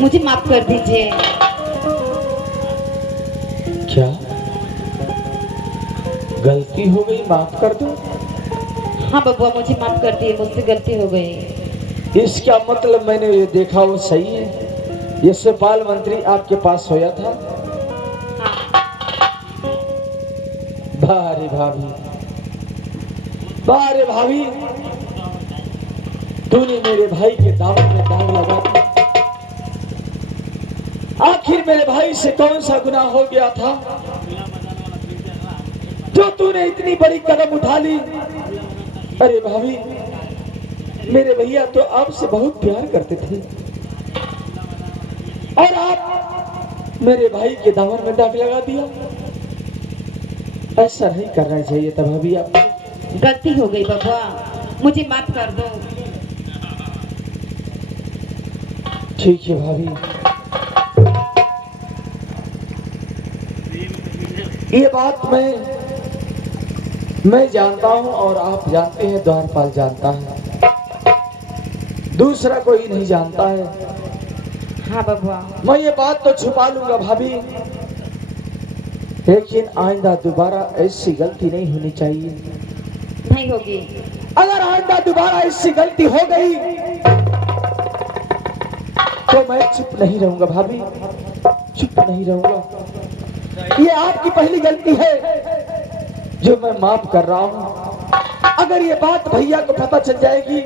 मुझे माफ कर दीजिए। क्या गलती हो गई, माफ कर दो? हाँ बबुआ, मुझे माफ कर दिए, मुझसे गलती हो गई। इसका मतलब मैंने ये देखा वो सही है, ये शिवपाल मंत्री आपके पास सोया था? भारे भाभी, भारे भाभी, तूने मेरे भाई के दामन में दाग लगा दिया। आखिर मेरे भाई से कौन सा गुनाह हो गया था जो तूने इतनी बड़ी कदम उठा ली? अरे भाभी, मेरे भैया तो आपसे बहुत प्यार करते थे और आप मेरे भाई के दामन में दाग लगा दिया। ऐसा नहीं करना चाहिए था भाभी। आपको गलती हो गई बबुआ, मुझे माफ कर दो। ठीक है भाभी, ये बात मैं जानता हूं और आप जानते हैं, द्वारपाल जानता है, दूसरा कोई नहीं जानता है। हाँ बबुआ। मैं ये बात तो छुपा लूंगा भाभी, लेकिन आइंदा दोबारा ऐसी गलती नहीं होनी चाहिए। नहीं होगी। अगर आइंदा दोबारा ऐसी गलती हो गई तो मैं चुप नहीं रहूंगा भाभी, चुप नहीं रहूंगा। ये आपकी पहली गलती है जो मैं माफ कर रहा हूं। अगर ये बात भैया को पता चल जाएगी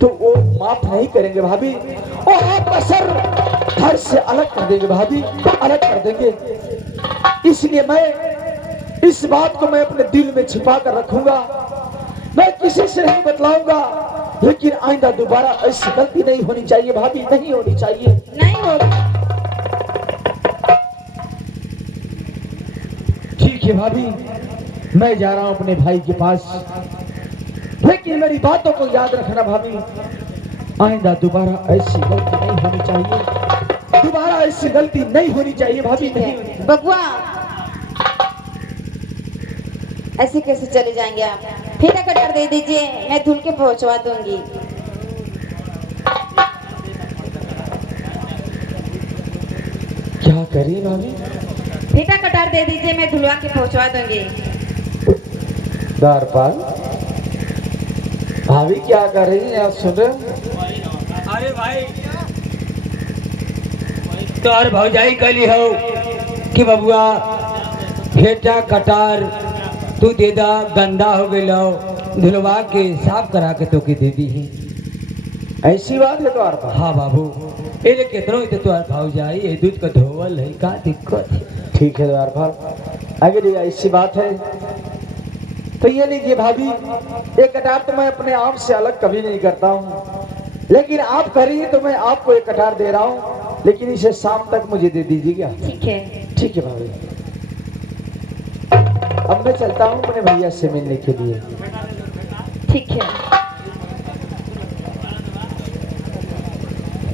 तो वो माफ नहीं करेंगे भाभी, और आपका सर घर से अलग कर देंगे भाभी, अलग कर देंगे। इसलिए मैं इस बात को मैं अपने दिल में छिपा कर रखूंगा, मैं किसी से नहीं बतलाऊंगा, लेकिन आइंदा दोबारा ऐसी गलती नहीं होनी चाहिए भाभी, नहीं होनी चाहिए। नहीं होगी। ठीक है भाभी, मैं जा रहा हूं अपने भाई के पास, लेकिन मेरी बातों को याद रखना भाभी, आइंदा दोबारा ऐसी गलती नहीं होनी चाहिए, दोबारा ऐसी गलती नहीं होनी चाहिए भाभी, नहीं होनी चाहिए। बबुआ, ऐसे कैसे चले जाएंगे आप? फिर कटर दे दीजिए, मैं धुल के पहुंचवा दूंगी। क्या करिए भाभी? फीता कटार दे दीजिए, मैं धुलवा के पहुंचवा दूंगी। द्वारपाल, भाभी क्या कर रही है, आप सुन रहे हो? अरे भाई, तोहर भौजाई कली हो कि बबुआ फेटा कटार तू दे दा, गंदा हो गई, धुलवा के साफ करा के तो के दे दी ही। ऐसी बात है द्वारपाल? हाँ बाबू, ये कितनो तोहर भौजाई ये दूध का धोवल है, का दिक्कत है? ठीक है द्वारपाल, अगर ये ऐसी बात है तो ये लीजिए भाभी, एक कटार तो मैं अपने आप से अलग कभी नहीं करता हूँ, लेकिन आप करिए तो मैं आपको एक कटार दे रहा हूँ, लेकिन इसे शाम तक मुझे दे दीजिएगा। ठीक है। ठीक है भाभी, अब मैं चलता हूँ अपने भैया से मिलने के लिए। ठीक है।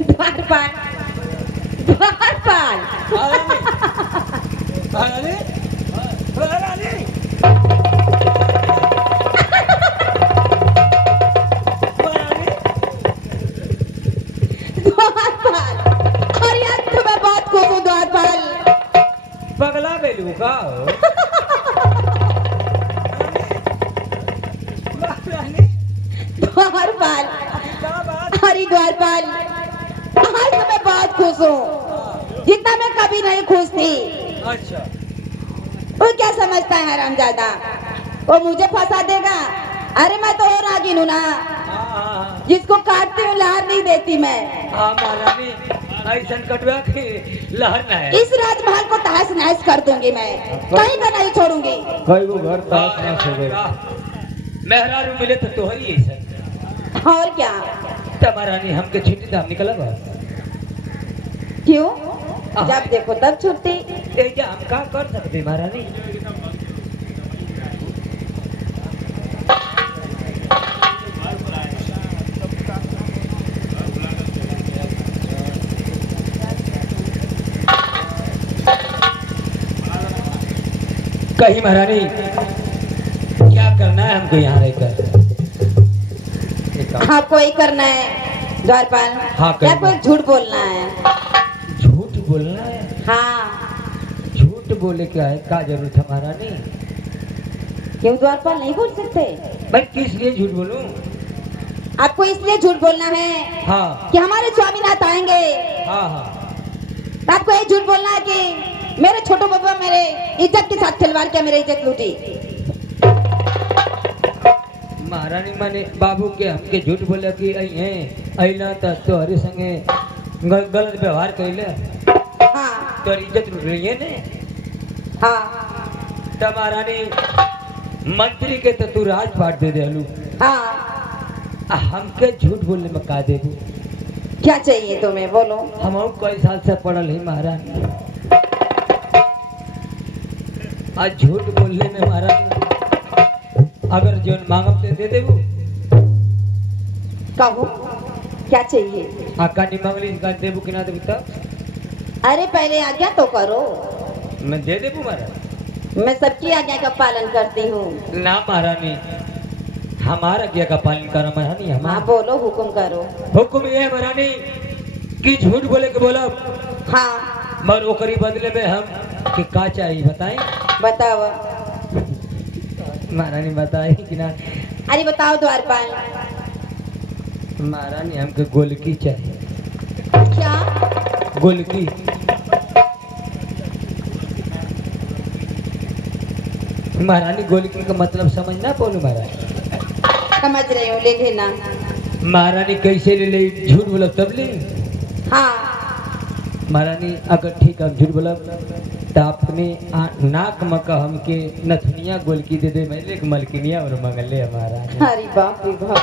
द्वारपाल, द्वारपाल। अरे यार, तुम्हें बात को तो द्वारपाल। पगला बेलू का हो? द्वारपाल, अरे द्वारपाल, आज तो मैं बहुत खुश हूँ, जितना मैं कभी नहीं खुश थी। अच्छा, वो क्या समझता है हरामजादा, वो मुझे फंसा देगा? अरे मैं तो और नागिन हूँ ना, जिसको काटती हूँ लहर नहीं देती मैं। महारानी ऐसा कटवा के लहर न है। इस राजमहल को तहस नहस कर दूंगी मैं, कहीं का नहीं छोड़ूंगी। कई वो घर तहस नहस हो गए। मेहरारू मिले तो तोहरी ऐसा। और क्या? महारानी हमके छुट्टी दाम निकला बा। क्यों? जब देखो तब छुट्टी। क्या हम का कर सकते महारानी? कहीं महारानी क्या करना है हमको यहाँ रहकर? आपको ही करना है, द्वारपाल, हाँ, क्या कहिए। कोई झूठ बोलना है? झूठ बोलना है? हाँ। झूठ बोले क्या है, क्या जरूरत है महारानी? क्यों द्वारपाल नहीं बोल सकते? मैं किस लिए झूठ बोलूं? आपको इसलिए झूठ बोलना है हाँ कि हमारे स्वामीनाथ आएंगे। हाँ हाँ। आपको ये झूठ बोलना है कि मेरे छोटे बबुआ मेरे इज्जत के साथ खिलवाड़ किया, मेरी इज्जत लूटी। महारानी माने बाबू के हमके झूठ बोले कि अइला त तोहरे संगे गलत व्यवहार कैले, हाँ तोहरी इज्जत लूट रही है ने। हाँ त महारानी मंत्री के तो तू राजपाट दे देलू, हाँ। हमके झूठ बोलने में का देबू? क्या चाहिए तुम्हें, बोलो। हम कई साल से पढ़ल है महारानी, आज झूठ बोलने में महारानी अगर जो मांगब तो दे देबू। कहो क्या चाहिए? आका नहीं मांगली का देबू कि ना देबू? तब अरे पहले आज्ञा तो करो। मैं दे देबू महारानी। मैं सबकी आज्ञा का पालन करती हूँ। ना महारानी, हमारा आज्ञा का पालन करो महारानी। हाँ हमारा बोलो, हुक्म करो। हुक्म ये है महारानी कि झूठ बोले के बोला, हाँ मगर ओकरी बदले में हम कि का चाहिए बताएं? बताओ। महारानी बताए कि ना? अरे बताओ द्वारपाल। महारानी हमके गोलकी चाहिए। क्या? गोलकी। महारानी गोलकी का मतलब समझना बोलू महारानी? समझ रही हूँ, ले लेना। महारानी कैसे ले ले? झूठ बोला तब ले? हाँ महारानी अगर ठीक है झूठ बोला तो अपने नाक मका हमके नथनिया गोलकी दे दे। मैं एक मलकिनिया और मंगले महारानी। अरे बाप रे बाप।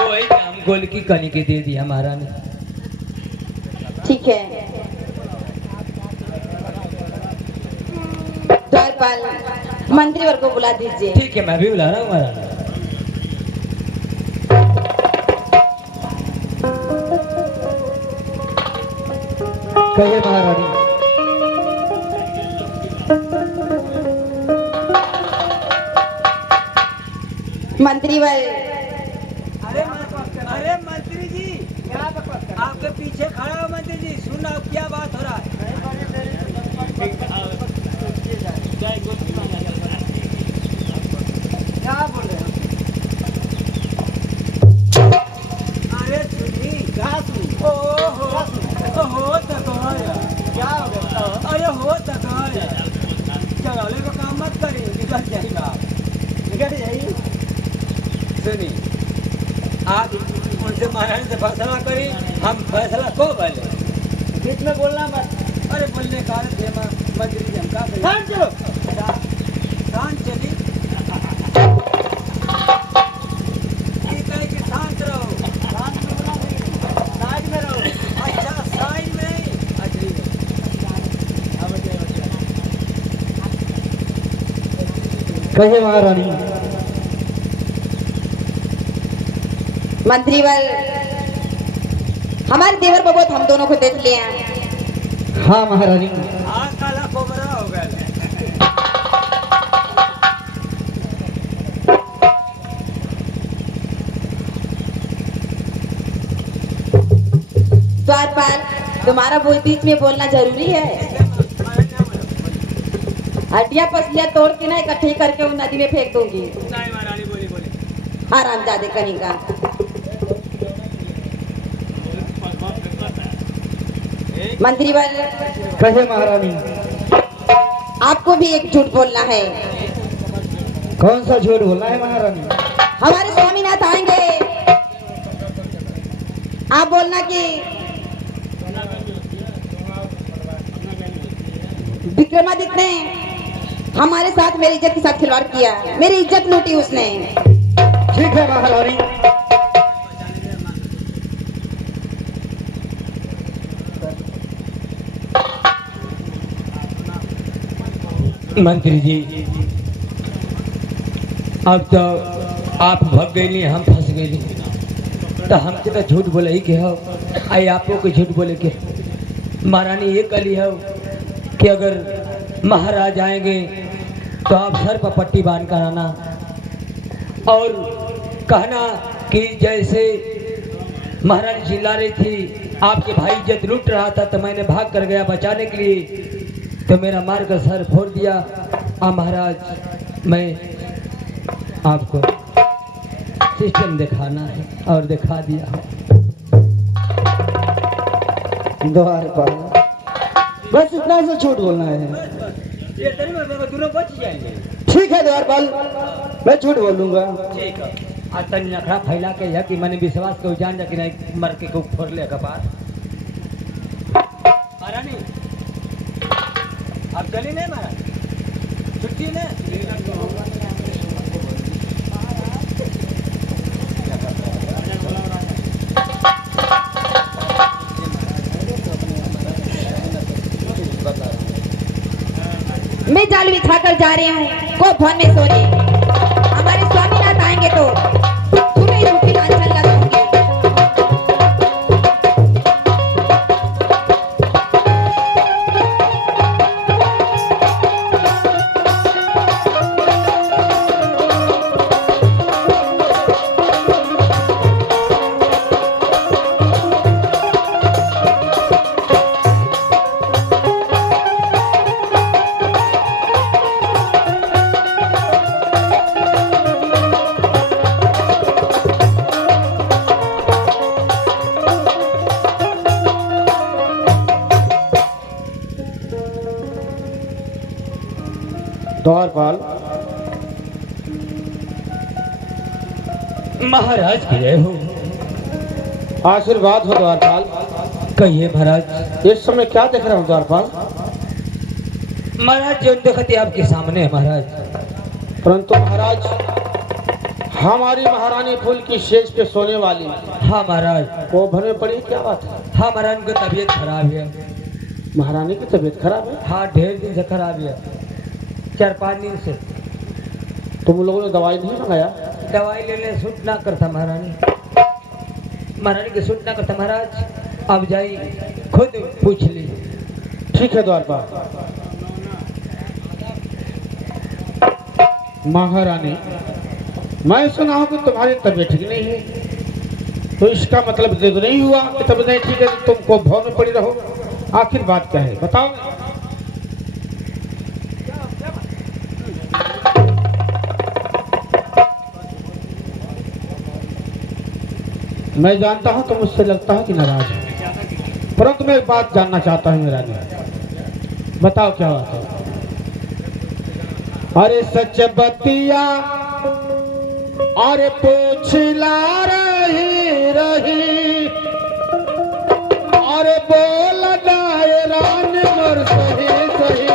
वही हम गोलकी कनी के दे दिया महारानी। ठीक है द्वारपाल, मंत्री वर्ग को बुला दीजिए। ठीक है, मैं भी बुला रहा हूँ महारानी। कहिए महारानी। मंत्री वर्ग, अरे मंत्री जी, आपके पीछे खड़ा हो मंत्री जी, सुना क्या बात हो रहा है? क्या बोल रहे हैं? अरे सुनी क्या सुनी? हो तक क्या हो गया? अरे हो तक चले का काम मत करिए, निकल जाएगा आप। निकल जाइए। सुनी, आप उनसे महारानी से फैसला करी, हम फैसला को बोले बीच में बोलना मत। अरे बोलने का थे मंत्री जी, हम का चलो शांत चली। शांत रहो, साइड में रहो। अच्छा साइड में ही, कहिए महारानी। मंत्री वर्ग, हमारे देवर बबूत हम दोनों को देख लिया। हाँ महारानी। काला कोबरा हो गया। द्वारपाल, तुम्हारा बीच में बोलना जरूरी है। हड्डियां पसलियां तोड़ के ना इकट्ठी करके उन नदी में फेंक दूंगी। नहीं महारानी, बोली बोली। हरामजादे कहीं का। मंत्री वर्ग, कहिए महारानी। आपको भी एक झूठ बोलना है। कौन सा झूठ बोलना है महारानी? हमारे स्वामीनाथ आएंगे, आप बोलना कि विक्रमादित्य ने हमारे साथ मेरी इज्जत के साथ खिलवाड़ किया, मेरी इज्जत लूटी उसने। ठीक है महारानी। मंत्री जी, अब तो आप भग गई, हम फंस गई, तो हमके तो झूठ बोले ही के हो, आई आपको के झूठ बोले के। महारानी ये कली हो कि अगर महाराज आएंगे तो आप सर पर पट्टी बांध कर आना और कहना कि जैसे महारानी चिल्ला रही थी, आपके भाई इज्जत लूट रहा था तो मैंने भाग कर गया बचाने के लिए, तो मेरा मार कर सर फोड़ दिया। महाराज मैं आपको सिस्टम दिखाना है और दिखा दिया। द्वारपाल बस इतना सा झूठ बोलना है। ये दोनों बच जाएंगे। ठीक है द्वारपाल, मैं झूठ बोलूंगा। ठीक है। आज तक नखरा फैला के है कि मैंने विश्वास को जान जा कि नहीं मर के को फोड़ ले कपार। महारानी आप चली नहीं महाराज, छुट्टी ने मैं जाल बिछा कर जा रही हूँ को भवन में सोने। हमारे स्वामीनाथ आएंगे तो तुम्हें रूपी लांछन लगाऊंगी। द्वारपाल महाराज की जय हो। आशीर्वाद हो द्वारपाल। कहिए महाराज। इस समय क्या देख रहा हूँ द्वारपाल? महाराज जो देखते आपके सामने है महाराज। परंतु महाराज हमारी महारानी फूल की शेष पे सोने वाली हाँ महाराज। वो भर में पड़ी, क्या बात है? हाँ महाराज उनकी तबीयत खराब है। महारानी की तबीयत खराब है? हाँ ढेर दिन से खराब है, 4-5 दिन से। तुम लोगों ने दवाई नहीं मंगाया? दवाई लेने सूट ना करता महारानी, महारानी के सूट ना करता महाराज। अब जाइए खुद पूछ ली। ठीक है द्वारपाल। महारानी मैं सुना हूं कि तुम्हारी तबीयत ठीक नहीं है, तो इसका मतलब ये तो नहीं हुआ कि तबीयत नहीं ठीक है तो तुमको भवन में पड़ी रहो। आखिर बात क्या है बताओ? मैं जानता हूं तुम मुझसे लगता है कि नाराज हो, परंतु मैं एक बात जानना चाहता हूं मेरा नहीं, बताओ क्या बात है? अरे सच बतिया अरे पूछला रही रही, अरे बोल रान मर सही सही।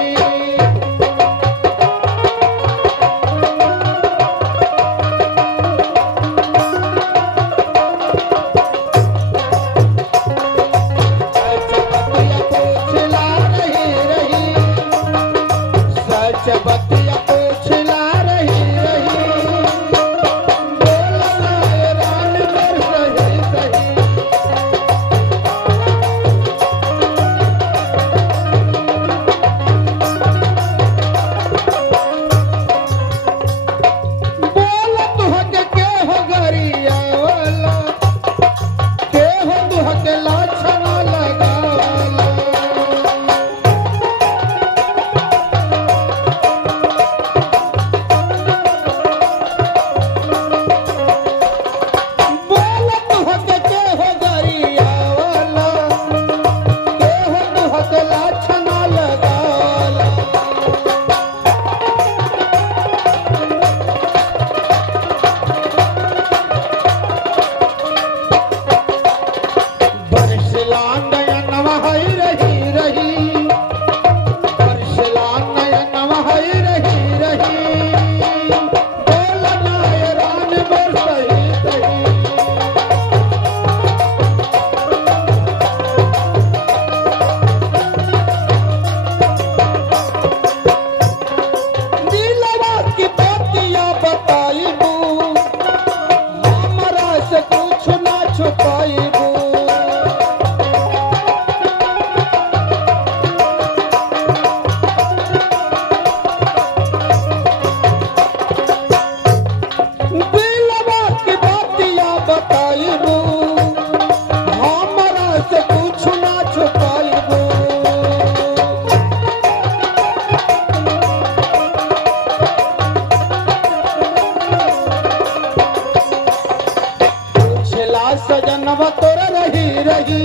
रही रही,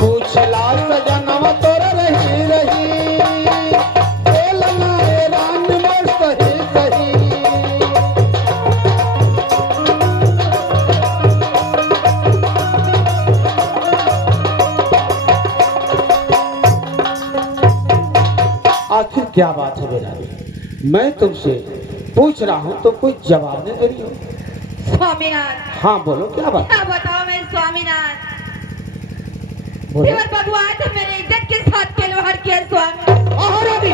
पूछला सजनवा तोर रही रही, बोलना ए रान मोर सही सही। आखिर क्या बात है मेरा? मैं तुमसे पूछ रहा हूँ तो कोई जवाब नहीं दे रही हो। स्वामीनाथ, हाँ बोलो, क्या बात? क्या बताओ मैं स्वामीनाथ। बोलो। देवर बाबू आए थे, मेरे इज्जत के साथ खिलवाड़ किया स्वामी। महारानी,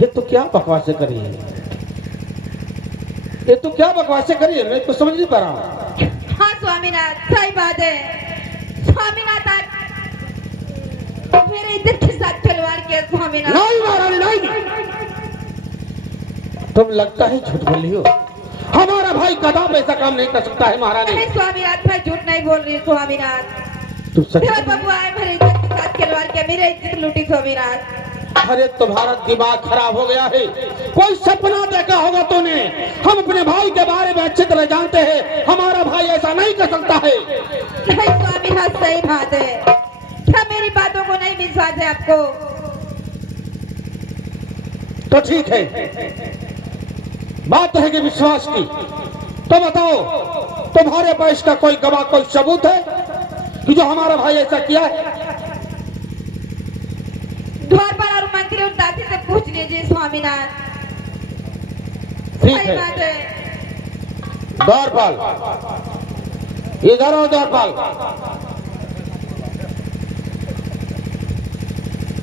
ये तो क्या बकवासें करी है? ये तो क्या बकवासें करी है? मैं तो समझ नहीं पा रहा हूँ। हाँ स्वामीनाथ, सही बात है। स्वामीनाथ आज मेरे इज्जत के साथ खिलवाड़ किया स्वामीनाथ। नहीं महारानी नहीं, तुम लगता है झूठ बोल रही हो। हमारा भाई कदाप ऐसा काम नहीं कर सकता है महारानी। नहीं स्वामीनाथ, मैं झूठ नहीं बोल रही स्वामीनाथ। तुम सच देवर बाबू आए, मेरे इज्जत के साथ खिलवाड़ किया, मेरे इज्जत लूटी स्वामीनाथ। अरे तुम्हारा दिमाग खराब हो गया है। कोई सपना देखा होगा तूने। हम अपने भाई के बारे में अच्छी तरह जानते हैं। हमारा भाई ऐसा नहीं कर सकता है। नहीं स्वामीनाथ, सही बात है। क्या मेरी बातों को नहीं विश्वास है आपको? तो ठीक है, बात है कि विश्वास की। तो बताओ, तुम्हारे पास का कोई गवाह, कोई सबूत है कि जो हमारा भाई ऐसा किया है? द्वारपाल और मंत्री और दासी से पूछ लीजिए स्वामीनाथ। ठीक सही है, बात है। द्वारपाल इधर आओ। द्वारपाल,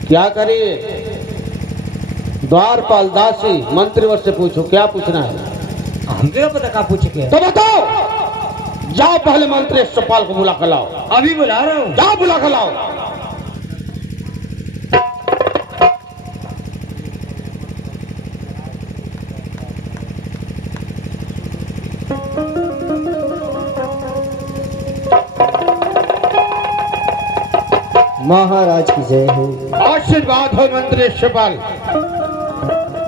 क्या करिए? द्वारपाल, दासी, मंत्रीवर से पूछो, क्या पूछना है? हमके क्या पता क्या पूछ के? तो बताओ। जाओ पहले मंत्री सपाल को बुला कर लाओ। अभी बुला रहा हूँ। जाओ बुला कर लाओ। महाराज की जय हो। आशीर्वाद हो मंत्री शिवपाल।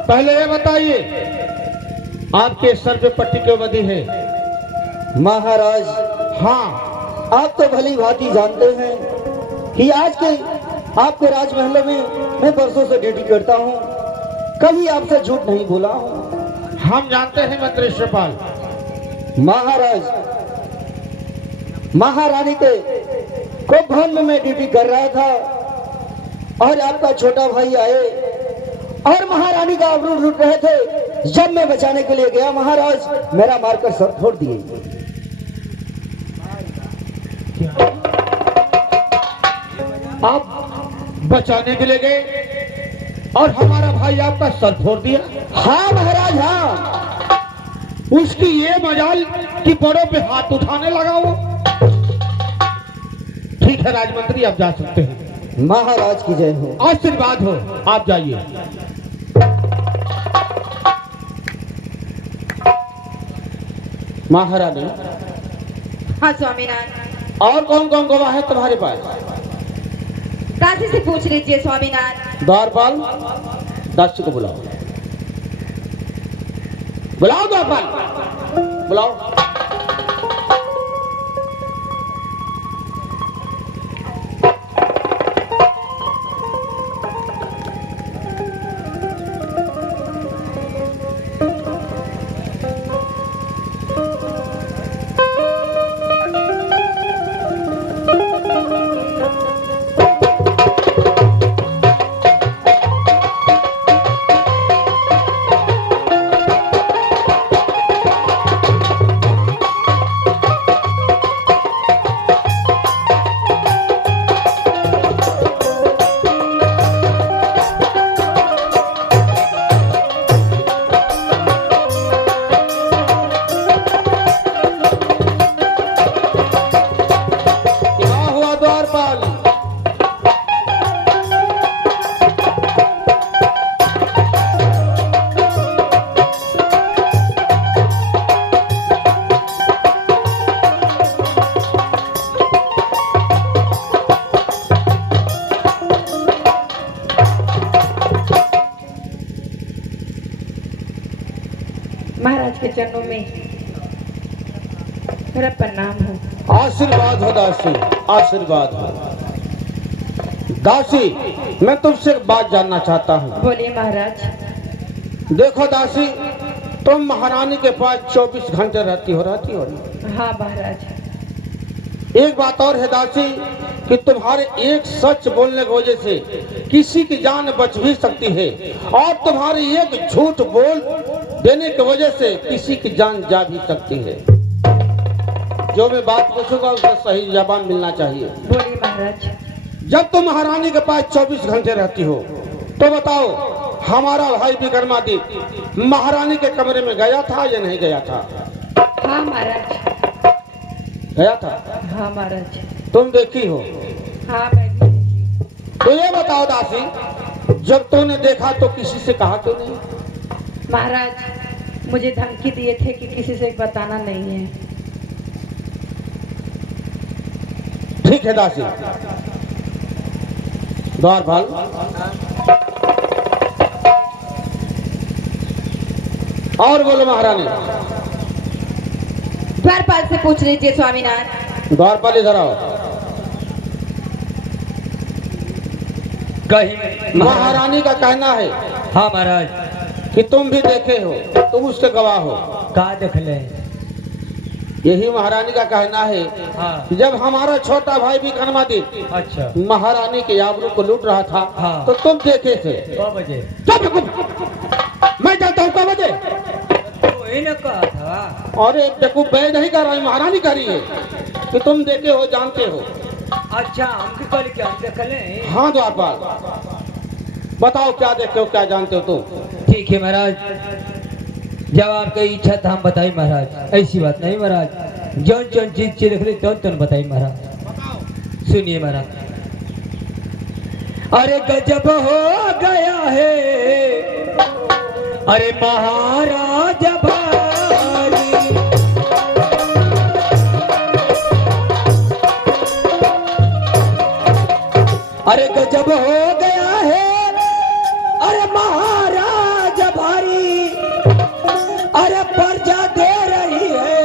पहले ये बताइए, आपके सर पे पट्टी क्यों बंधी है? महाराज, हाँ, आप तो भली भांति जानते हैं कि आज के आपके राजमहल में मैं बरसों से ड्यूटी करता हूँ, कभी आपसे झूठ नहीं बोला हूँ। हम जानते हैं मंत्री शिवपाल। महाराज, महारानी के को भवन में मैं ड्यूटी कर रहा था और आपका छोटा भाई आए और महारानी का आबरू लूट रहे थे। जब मैं बचाने के लिए गया, महाराज मेरा मारकर सर फोड़ दिए। आप बचाने के लिए गए और हमारा भाई आपका सर फोड़ दिया? हाँ महाराज, हाँ। उसकी ये मजाल कि बड़ों पे हाथ उठाने लगा वो। ठीक है राजमंत्री, आप जा सकते हैं। महाराज की जय हो। आशीर्वाद हो, आप जाइए। महारानी, हाँ स्वामीनाथ, और कौन कौन गवाह है तुम्हारे पास? दासी से पूछ लीजिए स्वामीनाथ। द्वारपाल, दासी को बुलाओ। बुलाओ द्वारपाल, बुलाओ। महाराज के चरणों में मेरा प्रणाम हो। आशीर्वाद हो दासी, आशीर्वाद हो। दासी, मैं तुमसे एक बात जानना चाहता हूँ। बोलिए महाराज। देखो दासी, तुम महारानी के पास 24 घंटे रहती हो ना? हाँ महाराज। एक बात और है दासी कि तुम्हारे एक सच बोलने की वजह से किसी की जान बच भी सकती है, और तुम्हारे एक झूठ बोल देने की वजह से किसी की जान जा भी सकती है। जो मैं बात पूछूंगा उसका सही जवाब मिलना चाहिए। बोलिए महाराज। जब तुम महारानी के पास 24 घंटे रहती हो तो बताओ, हमारा भाई विक्रमादित्य महारानी के कमरे में गया था या नहीं गया था? हाँ महाराज। गया था? हाँ महाराज। तुम देखी हो? हाँ मैं भी देखी। तो ये बताओ दासी, जब तूने देखा तो किसी से कहा क्यों नहीं? महाराज, मुझे धमकी दिए थे कि किसी से बताना नहीं है। ठीक है दासी। द्वारपाल, और बोलो महारानी। द्वारपाल से पूछ लीजिए स्वामीनाथ। द्वारपाल इधर आओ। कहीं महारानी का कहना है हाँ महाराज। कि तुम भी देखे हो, तुम उसके गवाह हो। का देख ले? यही महारानी का कहना है हाँ। कि जब हमारा छोटा भाई विक्रमादित्य अच्छा। महारानी के आबरू को लूट रहा था हाँ। तो तुम देखे थे। 2 बजे। मैं जानता हूँ 2 बजे। वही न कहा था। अरे बेवकूफ, मैं नहीं कर रहा हूँ, महारानी कर रही है कि तुम देखे हो, जानते हो। अच्छा, हमके कल क्या देख ले? हाँ द्वारपाल, बताओ क्या देखे हो, क्या जानते हो तुम? ठीक है महाराज, जब आपकी इच्छा था हम बताई महाराज। ऐसी बात नहीं महाराज, जौन जौन चीज देख ले तौन बताई महाराज। सुनिए महाराज। अरे गजब हो गया है, अरे महाराज भारी। अरे गजब हो गया है, अरे महाराज भारी। अरे पर्जा दे रही है,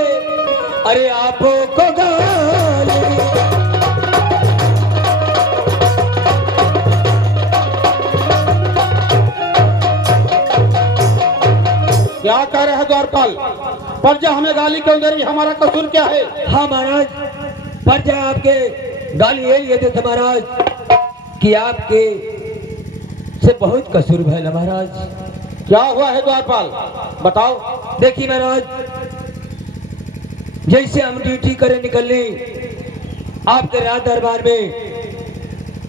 अरे आपको गाली। क्या कह रहे हैं द्वारपाल? प्रजा हमें गाली क्यों दे रही? हमारा कसूर क्या है? हाँ महाराज, पर्जा आपके गाली ये लिए थे महाराज कि आपके से बहुत कसूर भैल महाराज। क्या हुआ है द्वारपाल, बताओ। देखिए महाराज, जैसे हम ड्यूटी करे निकलने आपके राज दरबार में,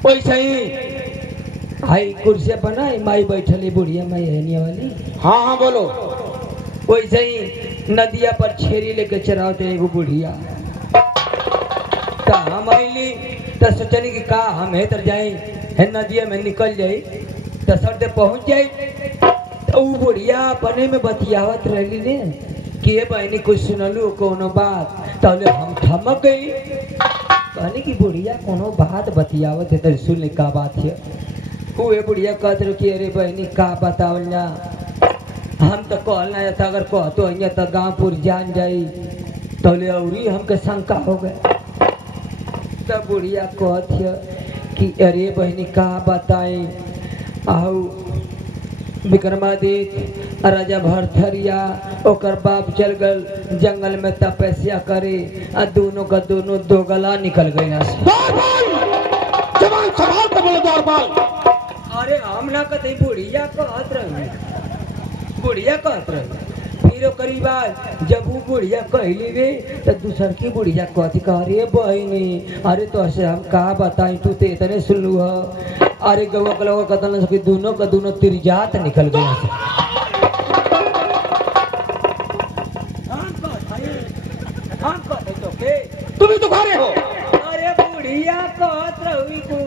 वैसे ही हाई कुर्सियां बनाई, माई बैठली बुढ़िया माई रहने वाली। हाँ हाँ बोलो। वैसे ही नदिया पर छेरी लेके चरावते एगो बुढ़िया। तो हम आईली तो सोचनी कि का हम हेतर जाए है नदिया में निकल जाए तो सरते पहुंच जाए। तो वो बुढ़िया अपने में बतियावत रही ने कि ये बहनी कुछ सुनलू कोनो बात। तो हम थमक गई, कहनी कि बुढ़िया कोनो बात बतियावत है तो सुन ले का बात है। वो बुढ़िया कहते रहो कि अरे बहनी का बतावल जा, हम तो कहना था अगर कहतो अइया तो गाँवपुर जान जाई। तो औरी हमके शंका हो गए। तब बुढ़िया कहत कि अरे बहनी का बताए, आहू विक्रमादित्य राजा भरथरिया ओकर बाप चल गल जंगल में तपस्या करे, आ दोनों का दोनों दो गला निकल गए। जवान सवाल को बोलो द्वारपाल। अरे हम ना कहते, बुढ़िया कहत रही, बुढ़िया कहत रही। फिर करीबा जब वो बुढ़िया कहली रे तो दूसर की बुढ़िया कहती कह रे बहनी, अरे तो ऐसे हम का बताई, तू तो इतने सुनलू है। अरे गवा गलवा कतन सके दोनों का दोनों तिरजात निकल गया। तुम ही तो खा रहे हो। अरे बुढ़िया कहत रही तू,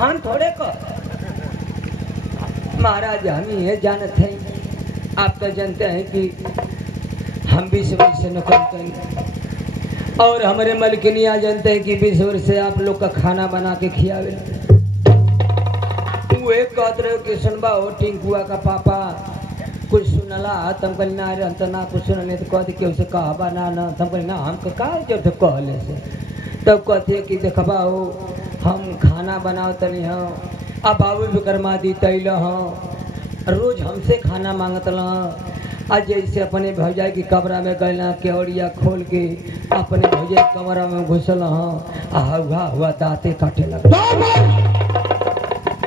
हम थोड़े कह। महाराज हम ये जानते हैं, आप तो जानते हैं कि हम 20 वर्ष से नौकरी करें और हमारे मलकिनिया जानते हैं कि 20 वर्ष से आप लोग का खाना बना के खियावे। तू एक कहते रहे कि सुनबा हो टिंकुआ का पापा कुछ सुनला तुम कहली ना अरे हम तो ना कुछ सुनले तो कहते कि उसे कहबा ना तुम कहली ना हमको का जरूरत कहले से तब कहते कि देखबा हो हम खाना बनाओ तनी हो अब बाबू विक्रमा दी तैल हो रोज हमसे खाना मांगत ल आज जैसे अपने भौजाई की कमरा में गैला केवड़िया खोल के अपने भौजाई कमरा में घुसल हुआ हुआ दाते काटे लगे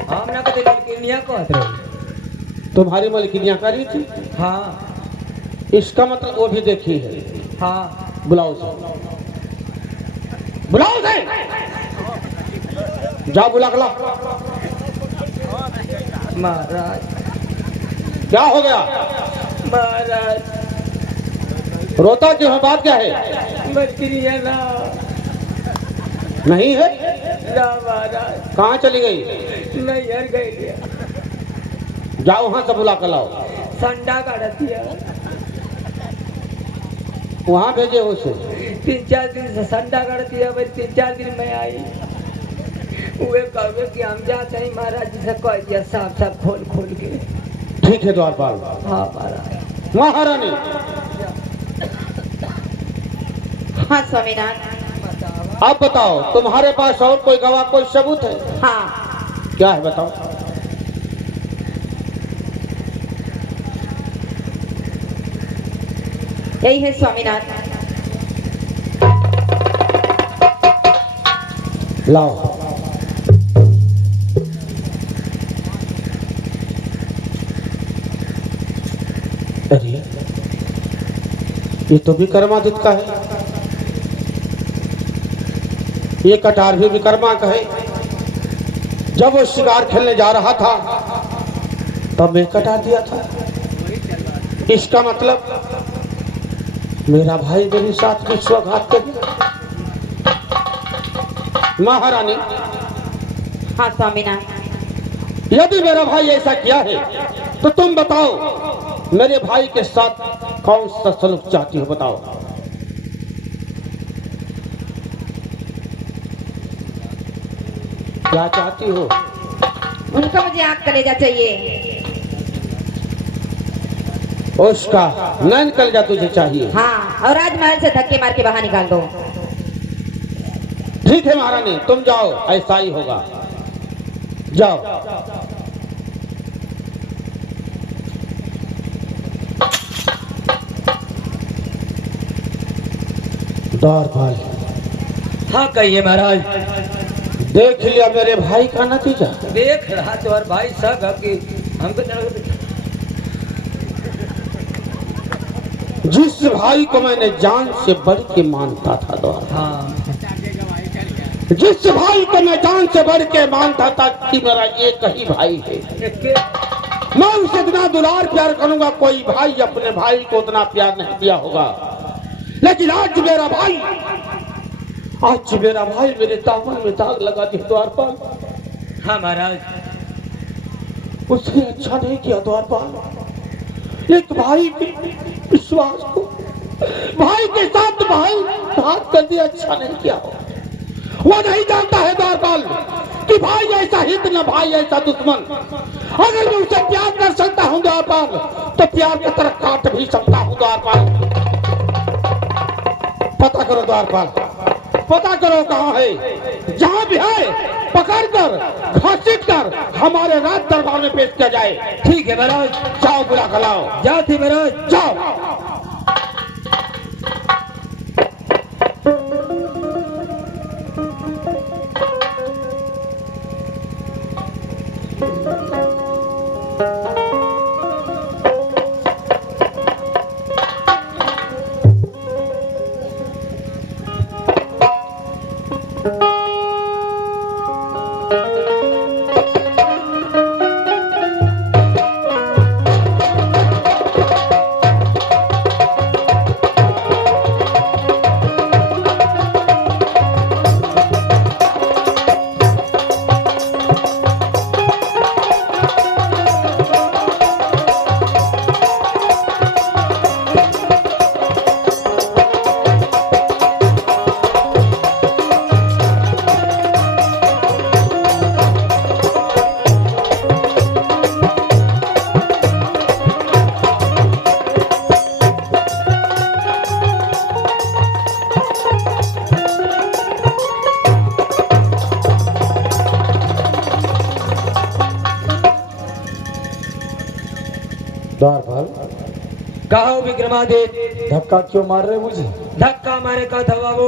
हम ना कहते लड़किनिया कहत रहे तुम्हारी मलकिनियाँ करी थी? हाँ इसका मतलब वो भी देखी है। हाँ बुलाओ उसे, बुलाओ उसे, जाओ बुला के लाओ। महाराज क्या हो गया? महाराज रोता क्यों है? बात क्या है? मलकिनिया ना नहीं है? ना महाराज कहाँ चली गई? नहीं यार गई लिया जाओ वहां से बुला कर लाओ। संडा काट दिया वहां भेजे उसे। 3-4 दिन से संडा काट दिया भाई 3-4 दिन में आई वे कहे कि हम जाते हैं महाराज जी से कह दिया साफ साफ खोल खोल के। ठीक है द्वारपाल। हाँ महाराज। महारानी हाँ स्वामीनाथ। अब बताओ तुम्हारे पास और कोई गवाह कोई सबूत है? हाँ क्या है बताओ। यही है स्वामीनाथ। लाओ। अरे ये तो विक्रमादित्य का है, ये कटार भी विक्रमा का है। जब वो शिकार खेलने जा रहा था तब मैं कटार दिया था। इसका मतलब मेरा भाई मेरे साथ विश्वासघात कर दिया। महारानी हाँ स्वामीनाथ। यदि मेरा भाई ऐसा किया है तो तुम बताओ मेरे भाई के साथ कौन सा सलूक चाहती हो? बताओ। क्या चाहती हो? उनका मुझे आग कलेजा चाहिए। उसका नैन कलेजा तुझे चाहिए? हाँ और आज महल से धक्के मार के बाहर निकाल दो। ठीक है महारानी तुम जाओ, ऐसा ही होगा। जाओ। द्वारपाल हाँ कहिए महाराज। देख लिया मेरे भाई का नतीजा? देख रहा तो और भाई सब कि हमको जिस भाई को मैंने जान से बढ़ के मानता था द्वारपाल, हाँ जिस भाई को मैं जान से बढ़ के मानता था कि मेरा एक ही भाई है, मैं उसे इतना दुलार प्यार करूंगा, कोई भाई अपने भाई को उतना प्यार नहीं दिया होगा। लेकिन आज मेरा भाई मेरे दामन में दाग लगा दिया द्वारपाल। हाँ महाराज। उसने अच्छा नहीं किया द्वारपाल। एक भाई के विश्वास को भाई के साथ भाई घात कर दिया, अच्छा नहीं किया हो। वो नहीं जानता है द्वारपाल कि भाई ऐसा हित न भाई ऐसा दुश्मन। अगर मैं उसे प्यार कर सकता हूँ द्वारपाल तो प्यार की तरह काट भी सकता हूँ द्वारपाल। पता करो द्वारपाल, पता करो कहाँ है, जहाँ भी है पकड़ कर घसीट कर हमारे राज दरबार में पेश किया जाए। ठीक है महाराज। जाओ बुला कर लाओ। जाओ थी महाराज। जाओ। द्वारपाल, कहो विक्रमादित्य, धक्का क्यों मार रहे हो मुझे? धक्का मारे का था बाबू,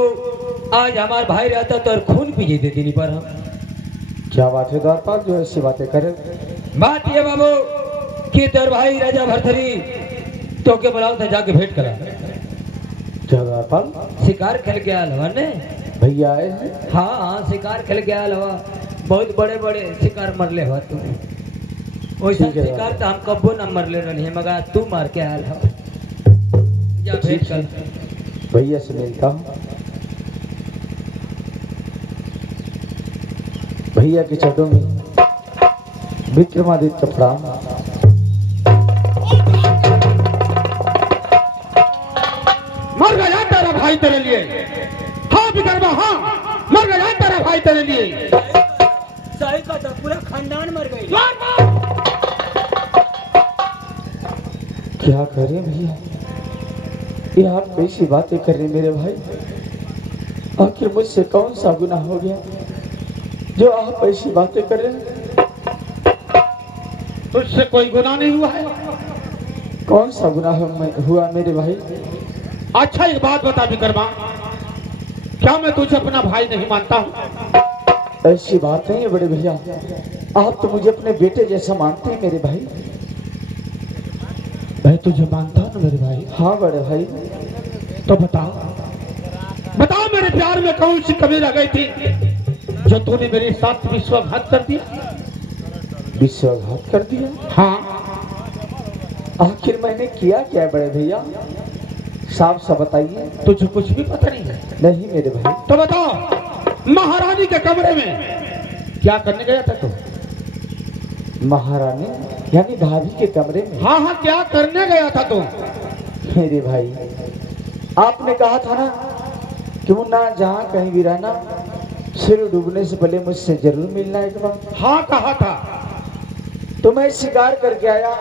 आज हमारे भाई रहता तो और खून पी जेते दिन पर हम। क्या बात है द्वारपाल, जो ऐसी बातें करे? बात ये बाबू कि तेरे भाई राजा भरथरी तो के बुलाओ था, जाके भेंट करा। क्या द्वारपाल, शिकार खेल के आया हवा ने? भैया आए हैं? हाँ हाँ, शिकार खेल के आया हवा, बहुत बड़े बड़े शिकार मर ले हुआ तू। वैसा ठीक है शिकार तो हम कब्बो न मर ले रहे, मगर तू मार के आया हवा। जा भेंट कर। भैया से मिलता हूँ। भैया के चरणों में विक्रमादित्य प्रणाम। मर गया तेरा भाई तेरे लिए। हाँ विक्रमा, हाँ मर गया तेरा भाई तेरे लिए। सही का तो पूरा खानदान मर गई। क्या करें भैया, ये आप कैसी बातें कर रहे मेरे भाई? आखिर मुझसे कौन सा गुनाह हो गया जो आप ऐसी बातें कर रहे हैं? तुझसे कोई गुनाह नहीं हुआ है। कौन सा गुनाह हुआ मेरे भाई? अच्छा एक बात बता विक्रमा, क्या मैं तुझे अपना भाई नहीं मानता हूँ? ऐसी बात नहीं है बड़े भैया, आप तो मुझे अपने बेटे जैसा मानते हैं मेरे भाई। मैं तुझे मानता हूँ मेरे भाई। हाँ बड़े भाई। तो बताओ मेरे प्यार में कौन सी कमी रह गई थी जो तूने मेरे साथ विश्वासघात कर दिया? विश्वासघात कर दिया? हाँ। आखिर मैंने किया क्या बड़े भैया, साफ सा बताइए। तुझे कुछ भी पता नहीं है? नहीं मेरे भाई। तो बताओ, महारानी के कमरे में क्या करने गया था तू? महारानी यानी भाभी के कमरे में? हाँ हाँ, क्या करने गया था तू? मेरे भाई, आपने कहा था ना क्यों ना जहाँ कहीं भी रहना, सिर डूबने से पहले मुझसे जरूर मिलना एक बार। हाँ कहा था। तो मैं शिकार करके आया,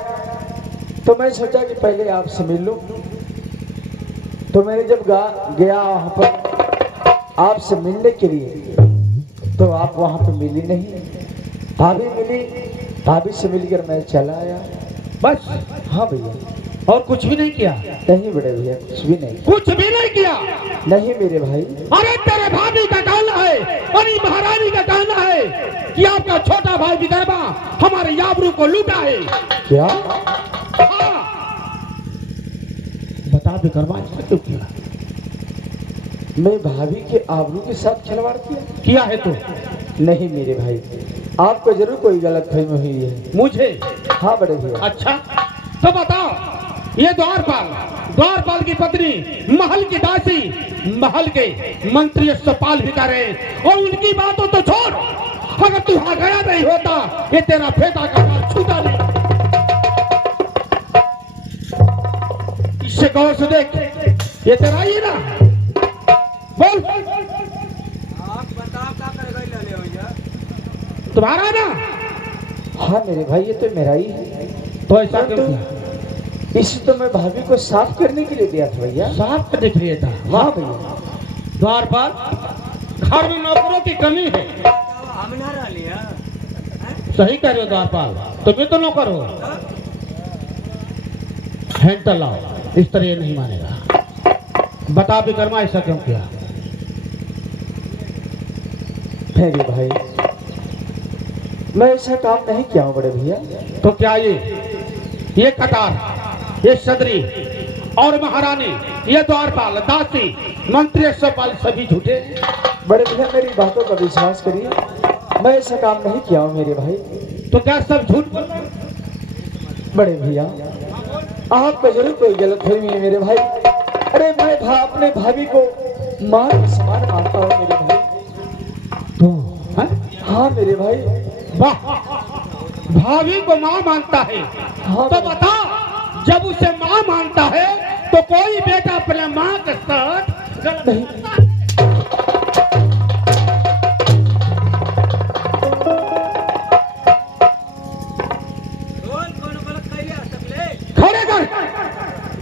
तो मैं सोचा कि पहले आपसे मिल लूं। तो मैंने जब गया वहां पर आपसे मिलने के लिए, तो आप वहां पर मिली नहीं। भाभी मिली, भाभी से मिलकर मैं चला आया बस? हाँ भैया। और कुछ भी नहीं किया? नहीं बड़े भैया, कुछ भी नहीं। कुछ भी नहीं किया? नहीं मेरे भाई। अरे तेरे भाभी का कहना है और ये महारानी का कहना है कि आपका छोटा भाई विक्रमा हमारे याबरू को लूटा है। क्या? हाँ। बता विक्रमा, ऐसा क्यों किया? मैं भाभी के आबरू के साथ खिलवाड़ किया है तू? नहीं मेरे भाई, आपको जरूर कोई गलत फहमी हुई है। मुझे? हाँ बड़े भैया। अच्छा तो बताओ, ये द्वारपाल की पत्नी महल की दासी, महल के मंत्री सपाल भी कर रहे हैं, और उनकी बातों तो छोड़, अगर तू वहां गया नहीं होता ये तेरा फेटा का हाथ छूता नहीं। इससे गौर से देख, ये तेरा ही ना? बोल। आप बताओ क्या कर गई ले भैया? तुम्हारा ना? हाँ मेरे भाई, ये तो मेरा ही है। तो ऐसा क्यों किया? इसे तो मैं भाभी को साफ करने के लिए दिया था भैया। साफ करने के लिए था? वाह भैया। द्वारपाल, घर में नौकरों की कमी है। हम ना रह लिया। सही कह रहे हो द्वारपाल, तुम्हें तो नौकर हो। हैंडल लाओ, इस तरह ये नहीं मानेगा। बता विक्रमा, ऐसा क्यों किया? मेरे भाई, मैं ऐसा काम नहीं किया हूँ बड़े भैया। तो क्या ये कतार, ये सदरी और महारानी, ये द्वारपाल, दासी, मंत्री सपाल सभी झूठे? बड़े भैया मेरी बातों का विश्वास करिए, मैं ऐसा काम नहीं किया हूँ मेरे भाई। तो क्या सब झूठ बोल रहे? बड़े भैया, आपको जरूर कोई गलतफहमी है मेरे भाई। अरे मैं अपने भाभी को मां के समान मानता हूँ मेरे भाई। तो है? हाँ मेरे भाई। वाह, भाभी को मां मानता है? हाँ तो बता, जब उसे मां मानता है तो कोई बेटा अपने मां के साथ गलत नहीं। खड़े कर,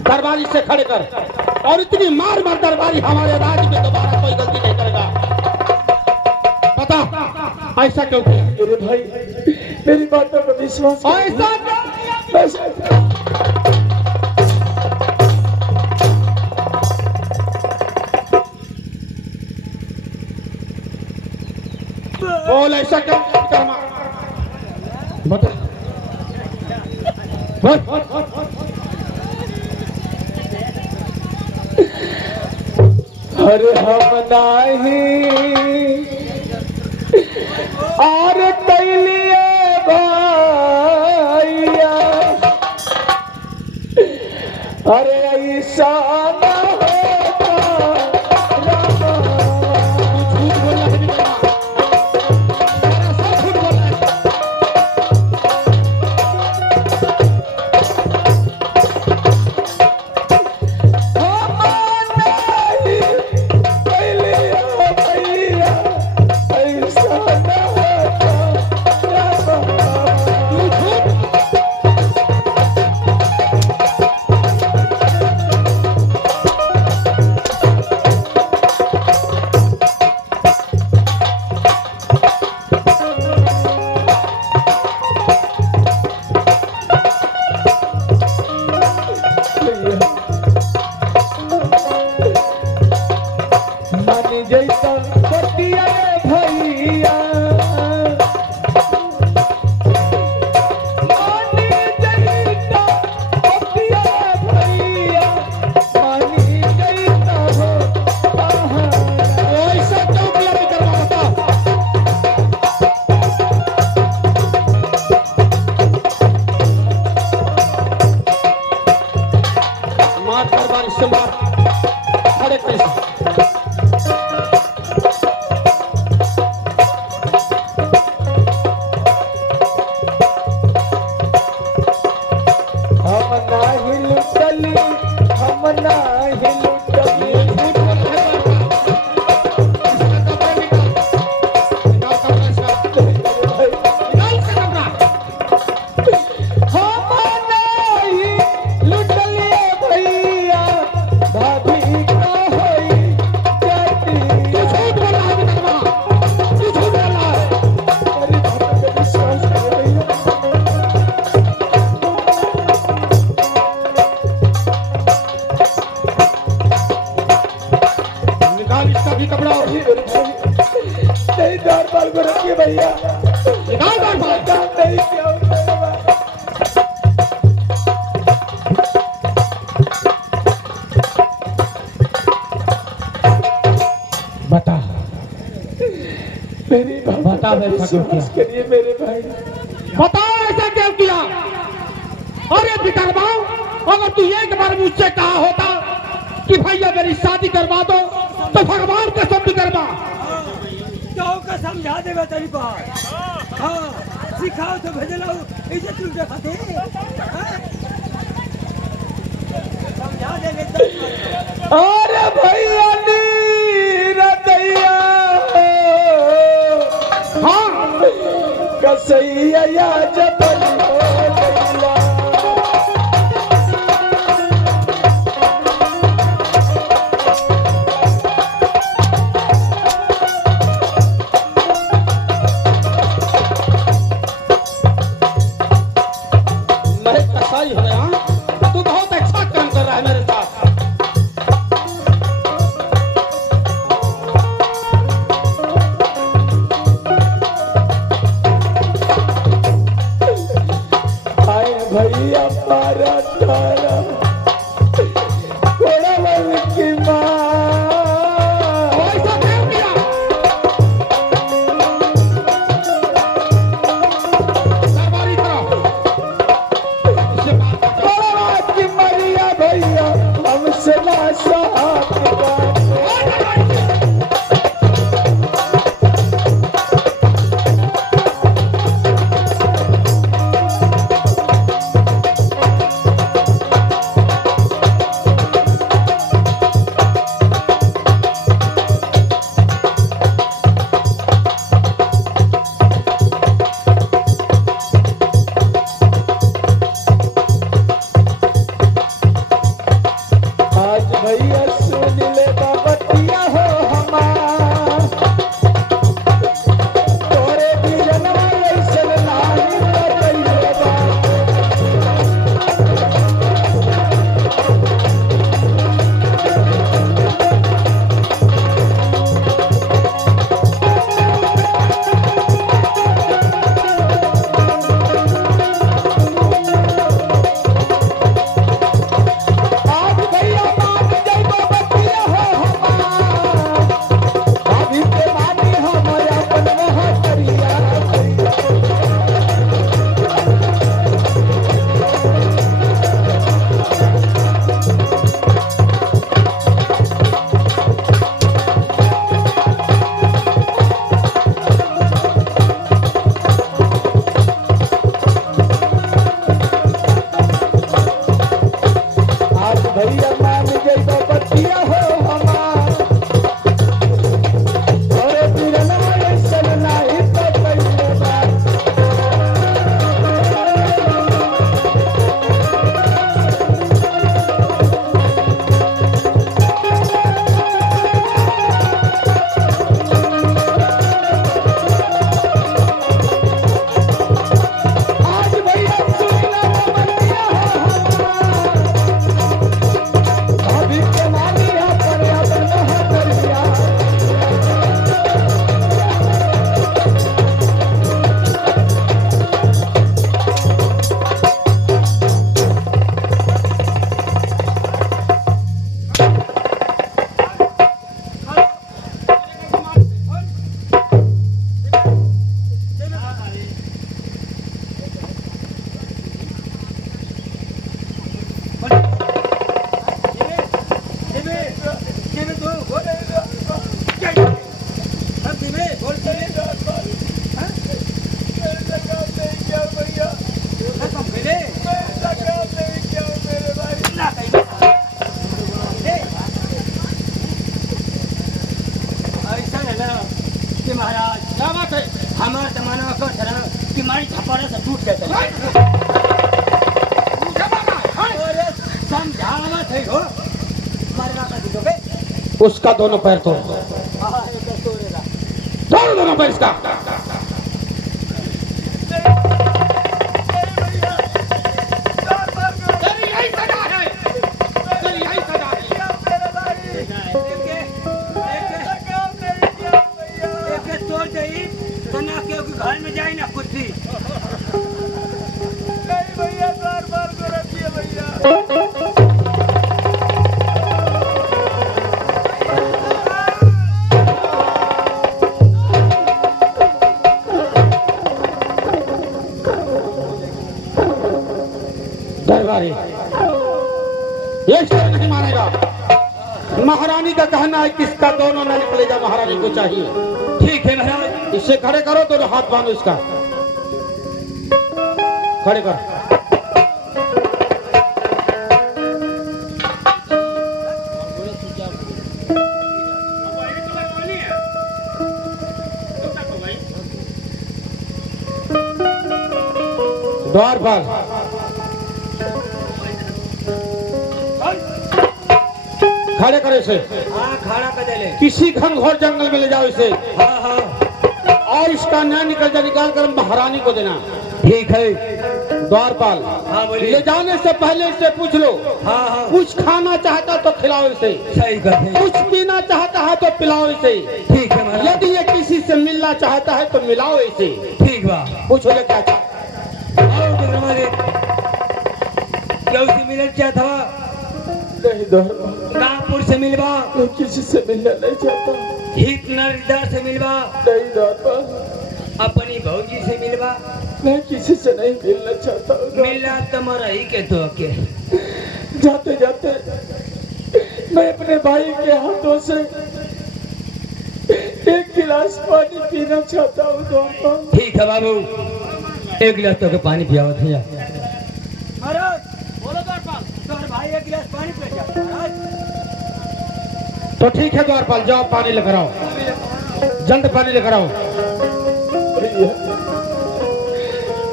दरबारी से खड़े कर, और इतनी मार मार दरबारी हमारे राज्य में दोबारा कोई गलती नहीं करेगा। बता, ऐसा क्यों किया? मेरे भाई, मेरी बातों का विश्वास करिए। ऐसा क्यों किया? ऐसा बोल ऐसा क्यों कर्मा बता बोल अरे हम नहीं और कैलिए भैया अरे ऐसा न होता रामा। झूठ बोला है कर्मा सब झूठ बोला है जैसा पतिया भैया मानी जैसा पतिया भैया मानी जैसा हो ऐसा क्यों किया है कर्मा बता मार करवान से मार हरे कृष्ण हम नाही लुटली हम नाही लुटली झूठ बोल रहा है कर्मा इसका कपड़ा निकाल निकाल इसका कपड़ा हम नहीं लुटली भैया भाभी का होई जाती तू झूठ बोल रहा है कर्मा तू झूठ बोल रहा है अरे बाबा का विश्वास कर भैया निकाल इसका भी कपड़ा और मेरे भाई नहीं द्वार पाल को रखिए भैया निकाल बार बार काम नहीं किया मेरे भाई बता मेरी बता मैं ऐसा क्यों विश्वास किया? करिए मेरे भाई बताओ ऐसा क्यों किया अरे बिकरवाओ अगर तू एक बार मुझसे कहा होता कि भैया मेरी शादी करवा दो तो भगवान कसम भी करवा जाओ का समझा देगा तेरी बात हाँ सिखाओ तो भेजलो इज्जत लूटे खाते समझा देंगे तेरी बात। अरे भैया नीरदैया हाँ कसैया जबल हो गइला मैं कसाई हो गया तू बहुत अच्छा काम कर रहा है मेरे साथ कि महाराज क्या बात है? हमारा जमाना का था ना कि हमारी थपाड़ा से टूट गया था। अरे समझा मत है हो मारना का दिखोगे उसका दोनों पैर तोड़, हाँ ये तो तोड़ेगा। तोड़ दोनों पैर इसका। तेरी यही सजा है, तेरी यही सजा है। एक तोड़ जाई तो ना के घर में जाई ना कुछ भी। नहीं भैया बार-बार को रखिए भैया। दरबारी ये शेर नहीं मानेगा। महारानी का कहना है कि इसका दोनों न निकले जा, महारानी को चाहिए। ठीक है महाराज। इससे खड़े करो, दोनों हाथ बांधो इसका, खड़े कर। द्वारपाल खड़े करे इसे, हाँ खाना का दे ले। किसी घनघोर जंगल में ले जाओ इसे, हाँ हाँ और इसका न्याय निकाल कर महारानी को देना। ठीक है। द्वारपाल हाँ बोलिए। ले जाने से पहले इससे पूछ लो, हाँ हाँ कुछ खाना चाहता तो खिलाओ इसे, सही करते। कुछ पीना चाहता है तो पिलाओ इसे, ठीक है महाराज। यदि ये किसी से मिलना चाहता है तो मिलाओ इसे। ठीक बा। पूछो ले क्या चाहता। आओ बिक्रमादित्य, क्या उसे मिलना चाहता था? नहीं दरबार, नागपुर से मिलवा, मैं किसी से मिलना नहीं चाहता। हित नरदार से मिलवा, नहीं दरबार, अपनी भौजी से मिलवा। मैं किसी से नहीं मिलना चाहता हूँ। मिला तुम्हारा ही के तो के। जाते जाते मैं अपने भाई के हाथों से एक गिलास पानी पीना चाहता हूँ दरबार। ठीक है बाबू, एक गिलास तो के पानी पियावत है। महाराज बोलो द्वारपाल, तुम्हारे भाई एक गिलास पानी पी जाता महाराज। तो ठीक है द्वारपाल, जाओ पानी लेकर आओ, जल्द पानी लेकर आओ। भैया,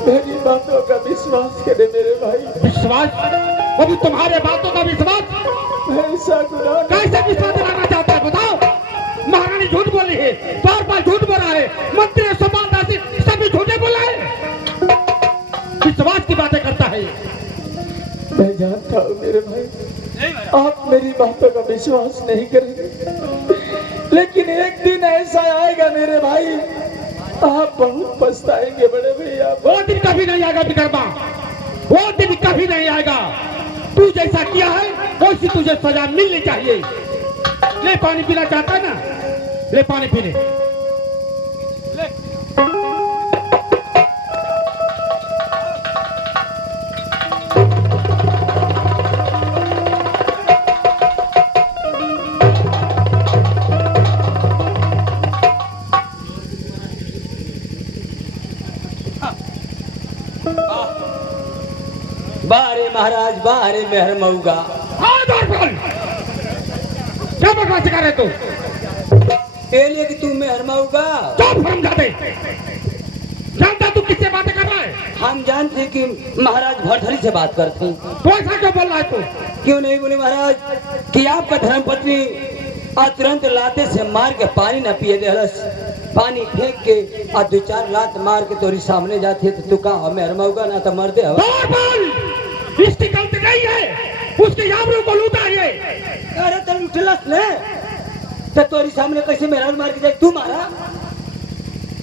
मेरी बातों का विश्वास करे मेरे भाई। विश्वास? वो भी तुम्हारे बातों का विश्वास? मैं ऐसा गुनाह कैसे विश्वास दिलाना चाहते हैं बताओ? महारानी झूठ बोली है, द्वारपाल झूठ बोला है, मंत्री सम्मान दासी सभी झूठे बोला है। विश्वास की बातें करता है। मैं जानता हूँ मेरे भाई, आप मेरी बातों का विश्वास नहीं करेंगे, लेकिन एक दिन ऐसा आएगा मेरे भाई, आप बहुत पछताएंगे बड़े भैया। वो दिन कभी नहीं आएगा विक्रमा, वो दिन कभी नहीं आएगा। तू जैसा किया है वैसी तुझे सजा मिलनी चाहिए। ले पानी पीना चाहता है ना, ले पानी पी ले। बारे महाराज, बारे मेहर मऊगा। हाँ द्वारपाल, क्या बकवास कर रहे तू? ये लिए कि तू मेहर मऊगा। चुप हरामजादे, जानता तू किससे बातें कर रहा है? हम जानते कि महाराज भरथरी से बात करते हैं। तो ऐसा क्यों बोल रहा है तू? क्यों नहीं बोले महाराज कि आपका धर्मपत्नी आज तुरंत लाते से मार के पानी न पिए देहलस, पानी फेंक के और दो चार लात मार के तोरी सामने जाती है तो तू कहा मेहर मऊगा ना तो मर दे हवा। द्वारपाल, इसकी गलती नहीं है, उसके याबरू को लूटा है ये। अरे तेरे उठलस ने तो तोरी सामने कैसे मेहरान मार के जाए? तू मारा?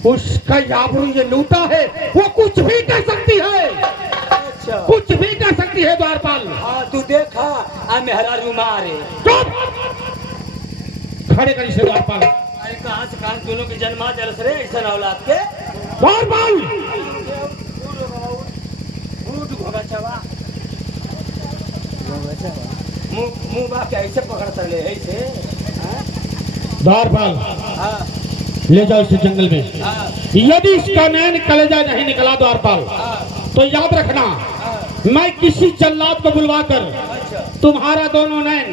उसका याबरू ये लूटा है, वो कुछ भी कर सकती है, अच्छा कुछ भी कर सकती है द्वारपाल। हाँ तू देखा आ मेहरारू मारे। चुप, खड़े कर इसे द्वारपाल। अरे कहाँ से कहाँ दोनों के जन्मा जलस रे ऐसा औलाद के। द्वारपाल उठ घोड़ा चवा, मुंह बा के ऐसे पकड़ता ले ऐसे। द्वारपाल, हाँ ले जाओ इसे जंगल में। हाँ यदि इसका नैन कलेजा नहीं निकला द्वारपाल, तो याद रखना मैं किसी जल्लाद को बुलवाकर अच्छा तुम्हारा दोनों नैन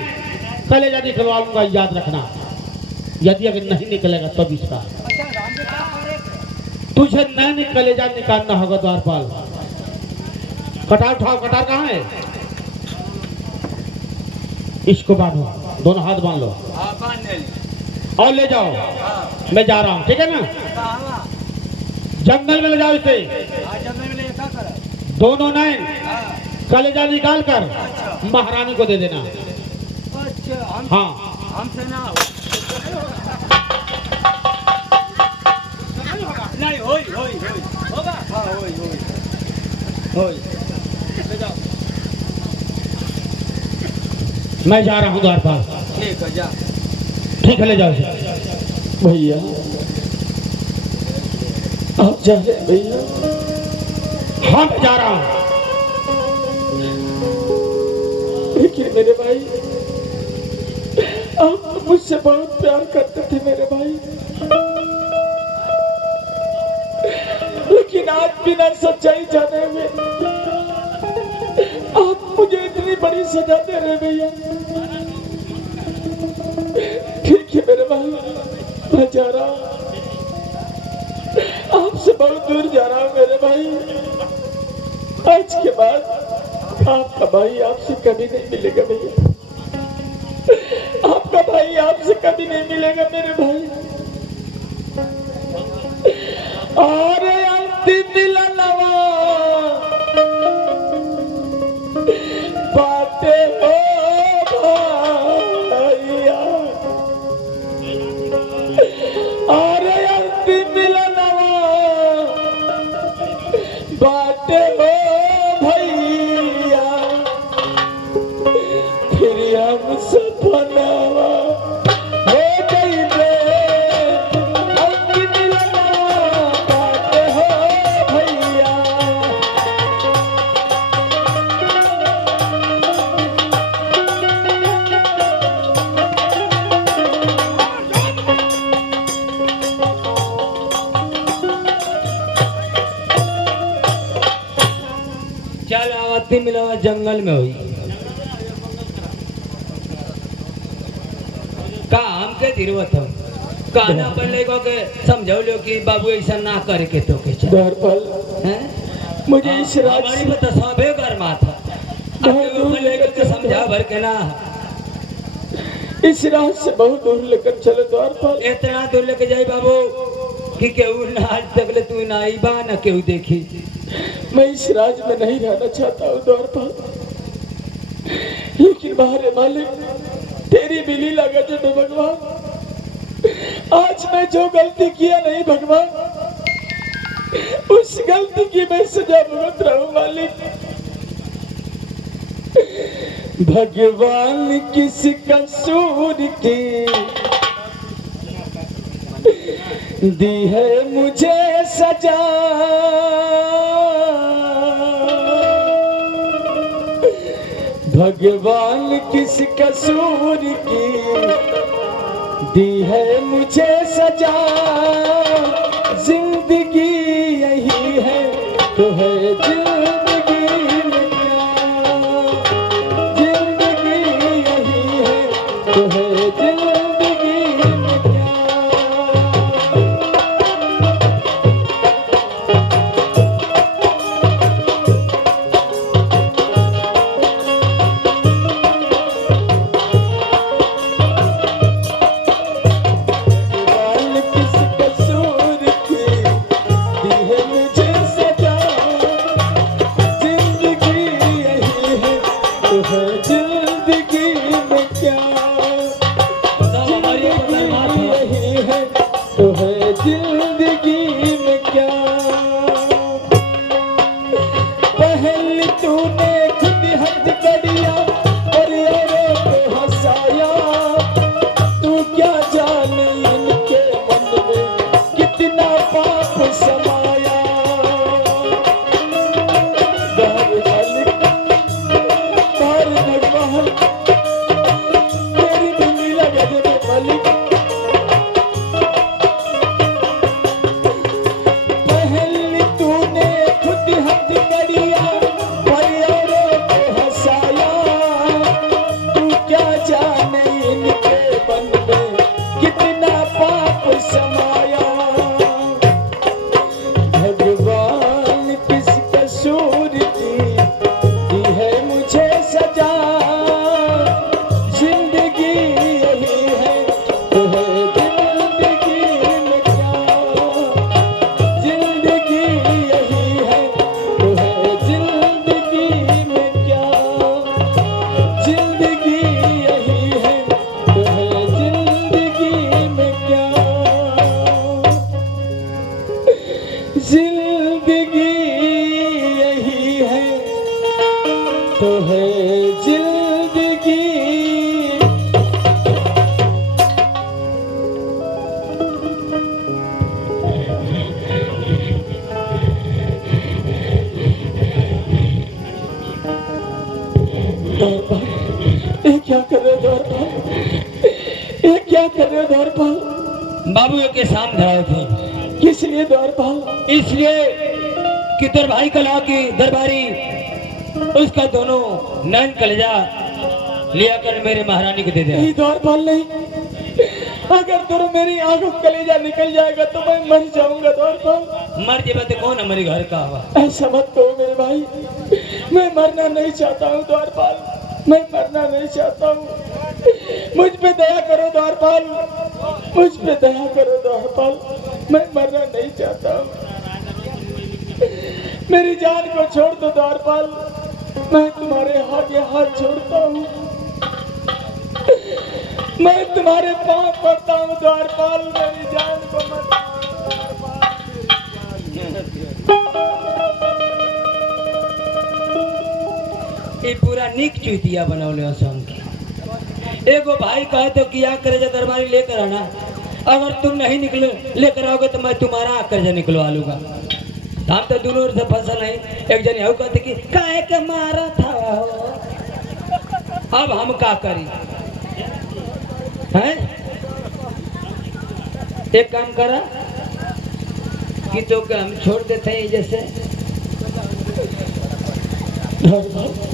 कलेजा निकलवा लूंगा, याद रखना। यदि अगर नहीं निकलेगा तब इसका अच्छा रामदेव तुझे नैन कलेजा निकालना होगा द्वारपाल। कटार उठाओ, कटार कहाँ है? इसको बांधो, दोनों हाथ बांध लो हाँ बांध ले। और ले जाओ। हाँ मैं जा रहा हूँ, ठीक है ना? कहाँ? जंगल में ले जाओ इसे। आज जब मैं क्या करा? दोनों नैन हाँ कलेजा निकाल कर अच्छा महारानी को दे देना। अच्छा हम हाँ हमसे ना हो। नहीं होई होई होई होगा। हाँ होई होई होई। ले जाओ। मैं जा रहा हूँ द्वारपाल। ठीक है जा। ठीक है, ले जाओ इसे। भैया आप जा रहे हैं भैया? हाँ मैं जा रहा हूँ। लेकिन मेरे भाई आप तो मुझसे बहुत प्यार करते थे मेरे भाई, लेकिन आज बिना सच्चाई जाने हुए आप मुझे इतनी बड़ी सजा दे रहे भैया। ठीक है मेरे भाई, मैं जा रहा हूँ, आपसे बहुत दूर जा रहा हूँ मेरे भाई। आज के बाद आपका भाई आपसे कभी नहीं मिलेगा भैया, आपका भाई आपसे कभी नहीं मिलेगा मेरे भाई। और अंतिम मिलनवा बाटे हो भैया, और अंतिम मिलनवा बाटे हो भैया, फिर हम सपनावा हो गई रे, अंतिम मिलनवा बाटे हो भैया। चल आवती मिलावा जंगल में हुई। का हमके जरूरत हो कहना पड़े के समझो लो कि बाबू ऐसा ना करे के तो के चल द्वारपाल हैं। मुझे इस रात हमारी में तो सबे गरमा था। दूर लेकर के समझा भर के ना इस रात से बहुत दूर लेकर चलो द्वारपाल। इतना दूर लेके जाई बाबू कि केहू ना आज तक ले तू ना आई बा ना केहू देखी। मैं इस राज में नहीं रहना चाहता हूँ द्वारपाल, लेकिन बाहर मालिक तेरी भी लीला गजब है भगवान। आज मैं जो गलती किया नहीं भगवान, उस गलती की मैं सजा भुगत रहा हूँ मालिक। भगवान किस कसूर की दी है मुझे सजा, भगवान किस कसूर की दी है मुझे सजा, जिंदगी यही है तो है जिंदगी में क्या, जिंदगी यही है तो है जिंदगी में क्या। भगवान किस कसूर की दी है मुझे सजा, जिंदगी यही है तो है जिंदगी में क्या, जिंदगी यही है तो है जिंदगी में क्या। पहल तूने खुद हद करिया और यारों को हंसाया, तू क्या जाने इनके मन में कितना पाप समाया। बाहर मालिक, बाहर भगवान तेरी दिल्ली लगा दे मालिक। जिंदगी यही है तो है जिंदगी। ये क्या कर रहे हो द्वारपाल? ये क्या कर रहे हो द्वारपाल? बाबू के सामने खड़ा थे, किस लिए द्वारपाल? इसलिए कि तेरे भाई कला की दरबारी उसका दोनों नैन कलेजा लिया कर मेरे महारानी को दे दे। नहीं द्वारपाल नहीं, अगर तुम मेरी आंखों कलेजा निकल जाएगा तो मैं मर जाऊंगा द्वारपाल। मर जेबा तो कौन हमारे घर का हुआ? ऐसा मत कहो मेरे भाई, मैं मरना नहीं चाहता हूँ द्वारपाल, मैं मरना नहीं चाहता हूँ। मुझ पे दया करो द्वारपाल, मुझ पे दया करो द्वारपाल, मैं मरना नहीं चाहता हूँ। मेरी जान को छोड़ दो द्वारपाल, मैं तुम्हारे आगे हाथ जोड़ता हूँ, मैं तुम्हारे पांव पड़ता हूँ द्वारपाल, मेरी जान को मत ये पूरा निक चुतिया बनौले असम के। एगो भाई कहे तो किया कर्जा दरबारी लेकर आना, अगर तुम नहीं निकले लेकर आओगे तो मैं तुम्हारा कर्जा निकलवा लूंगा। हम तो दोनों से फसल नहीं। एक जन यू कहते कि काहे के मारा था हो? अब हम का करी हैं? एक काम करा कि तो के हम छोड़ देते हैं जैसे।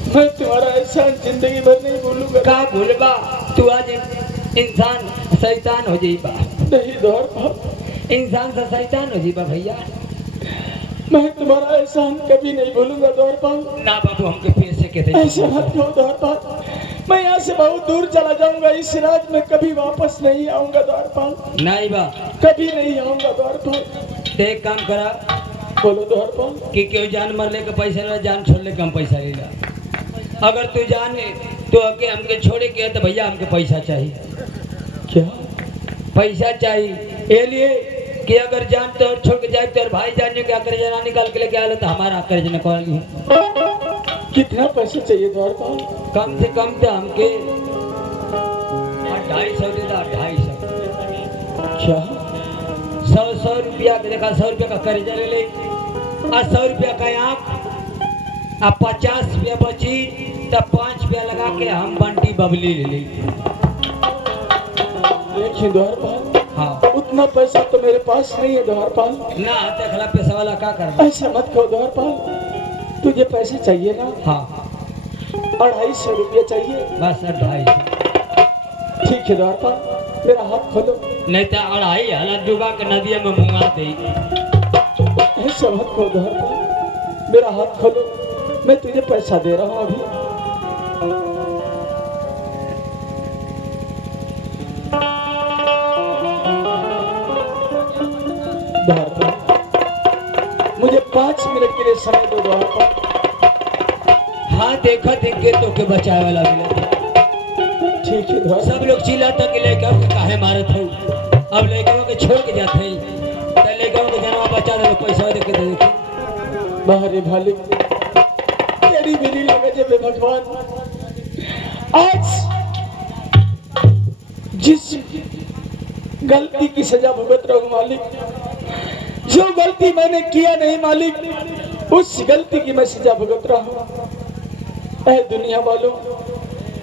मैं तुम्हारा एहसान जिंदगी भर नहीं भूलूंगा। का भूलबा तू आज इंसान शैतान हो जाइबा। नहीं द्वारपाल, इंसान से शैतान हो जाइबा भैया। मैं तुम्हारा एहसान कभी नहीं भूलूंगा द्वारपाल। ना बाबू हमके पैसे के दे। ऐसे मत कहो द्वारपाल, मैं यहाँ से बहुत दूर चला जाऊंगा, इस राज में कभी वापस नहीं आऊंगा द्वारपाल, नहीं बा कभी नहीं आऊंगा द्वारपाल। ते एक काम करा बोलो द्वारपाल। कि क्यों जान मर ले के पैसा ले, जान छोड़ ले के हम पैसा ले ला। अगर तू जाने तो आके हमके छोड़े के है तो भैया हमके पैसा चाहिए। क्या पैसा चाहिए ये लिए कि अगर जान तो छोड़ के जाए तो भाई जानियो क्या करे, जना निकाल के लेके आए तो हमारा कर्ज निकाल ली। कितना पैसे चाहिए द्वारपाल? कम से कम तो हमके 250 दे दा। 250 क्या 100 रुपया देखा, 100 रुपया का कर्जा ले ले और 100 रुपया का आँख अब 50 रुपया बची तो 5 रुपया लगा के हम बंटी बबली ले ली। देखिए द्वारपाल, हाँ उतना पैसा तो मेरे पास नहीं है द्वारपाल। ना देखला पैसा वाला का कर। ऐसा मत कहो द्वारपाल, तुझे पैसे चाहिए ना? हाँ 250 रुपया चाहिए। बस 250। ठीक है द्वारपाल, मेरा हाथ खोलो। नहीं तो 2.5 हालत डूबा के नदिया में मुंगा दे। ऐसा मत कहो द्वारपाल, मेरा हाथ खोलो, मैं तुझे पैसा दे रहा हूँ अभी। द्वारपाल, मुझे 5 मिनट के लिए समय दो द्वारपाल। हाँ देखा देख के तो के बचाए वाला मिला। ठीक है द्वारपाल। सब लोग चिल्लाता कि लड़का के काहे मारत हो। अब लड़का के छोड़ के जाते हैं तो लड़का के जनवा बचा दे, पैसा दे के दे दे। बाहरे भाले तेरी मेरी लगे जब भगवान, आज जिस गलती की सजा भुगत रहा हूँ मालिक, जो गलती मैंने किया नहीं मालिक, उस गलती की मैं सजा भुगत रहा हूँ। ऐ दुनिया वालों,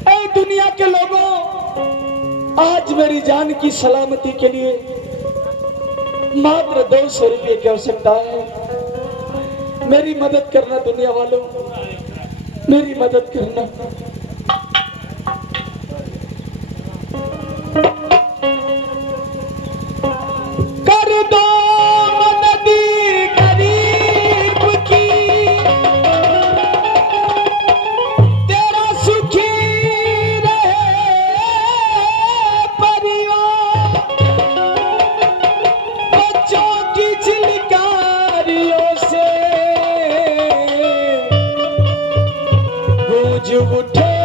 ऐ दुनिया के लोगों, आज मेरी जान की सलामती के लिए मात्र 200 रुपये की आवश्यकता है। मेरी मदद करना दुनिया वालों, मेरी मदद करना। कर दो मदद गरीब की, तेरा सुखी रहे परिवार, बच्चों की चिलकारियों से गूंज उठे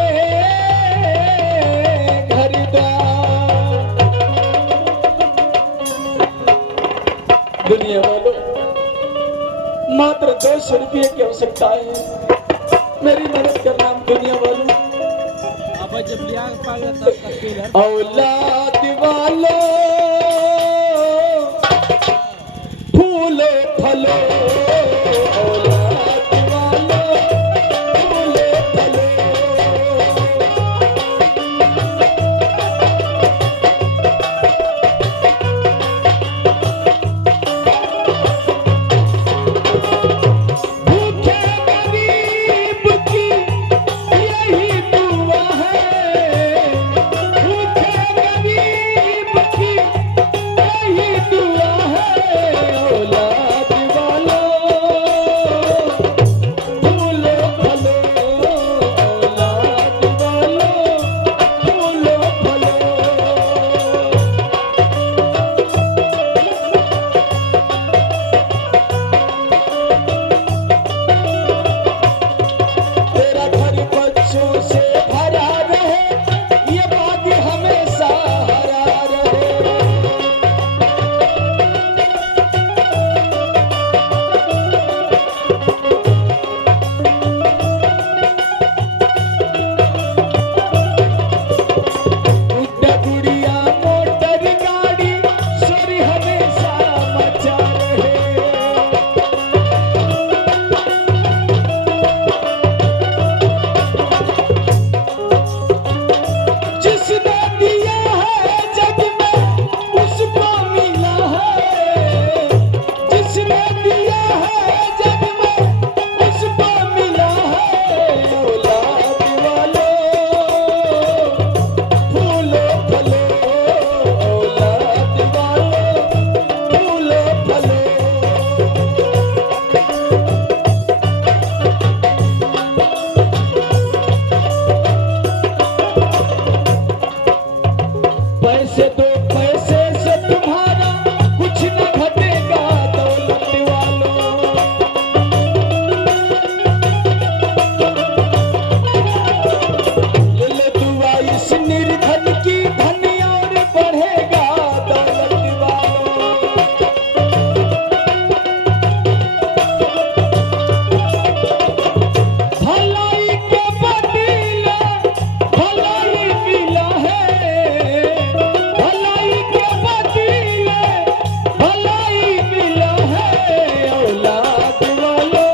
मात्र 200 रुपये की आवश्यकता है। मेरी मदद करना हम दुनिया वालों। अब जब लिया पागल तब कपील है औलाद वालों फूलो फलो, औलाद वालों फूलो फलो। भूखे गरीब की यही दुआ है, भूखे गरीब की यही दुआ है। औलाद वालों फूलो फलो, औलाद वालों फूलो फलो। तेरा घर बच्चों से भरा रहे, ये बाग हमेशा हरा रहे। गुड्डा गुड़िया मोटर गाड़ी शोर हमेशा मचा रहे। जिसने दिया है जग में उसको मिला है, जिसने दिया है जग में उसको मिला है। औलाद वालों फूलो फलो, औलाद वालों फूलो फलो। पैसे दो पैसे से तुम्हारा कुछ न घटेगा दौलत वालों। ले ले दुआ इस निर्धन की, धन और बढ़ेगा दौलत वालों। भलाई के बदले भलाई मिला है, भलाई के बदले भलाई मिला है। औलाद वालों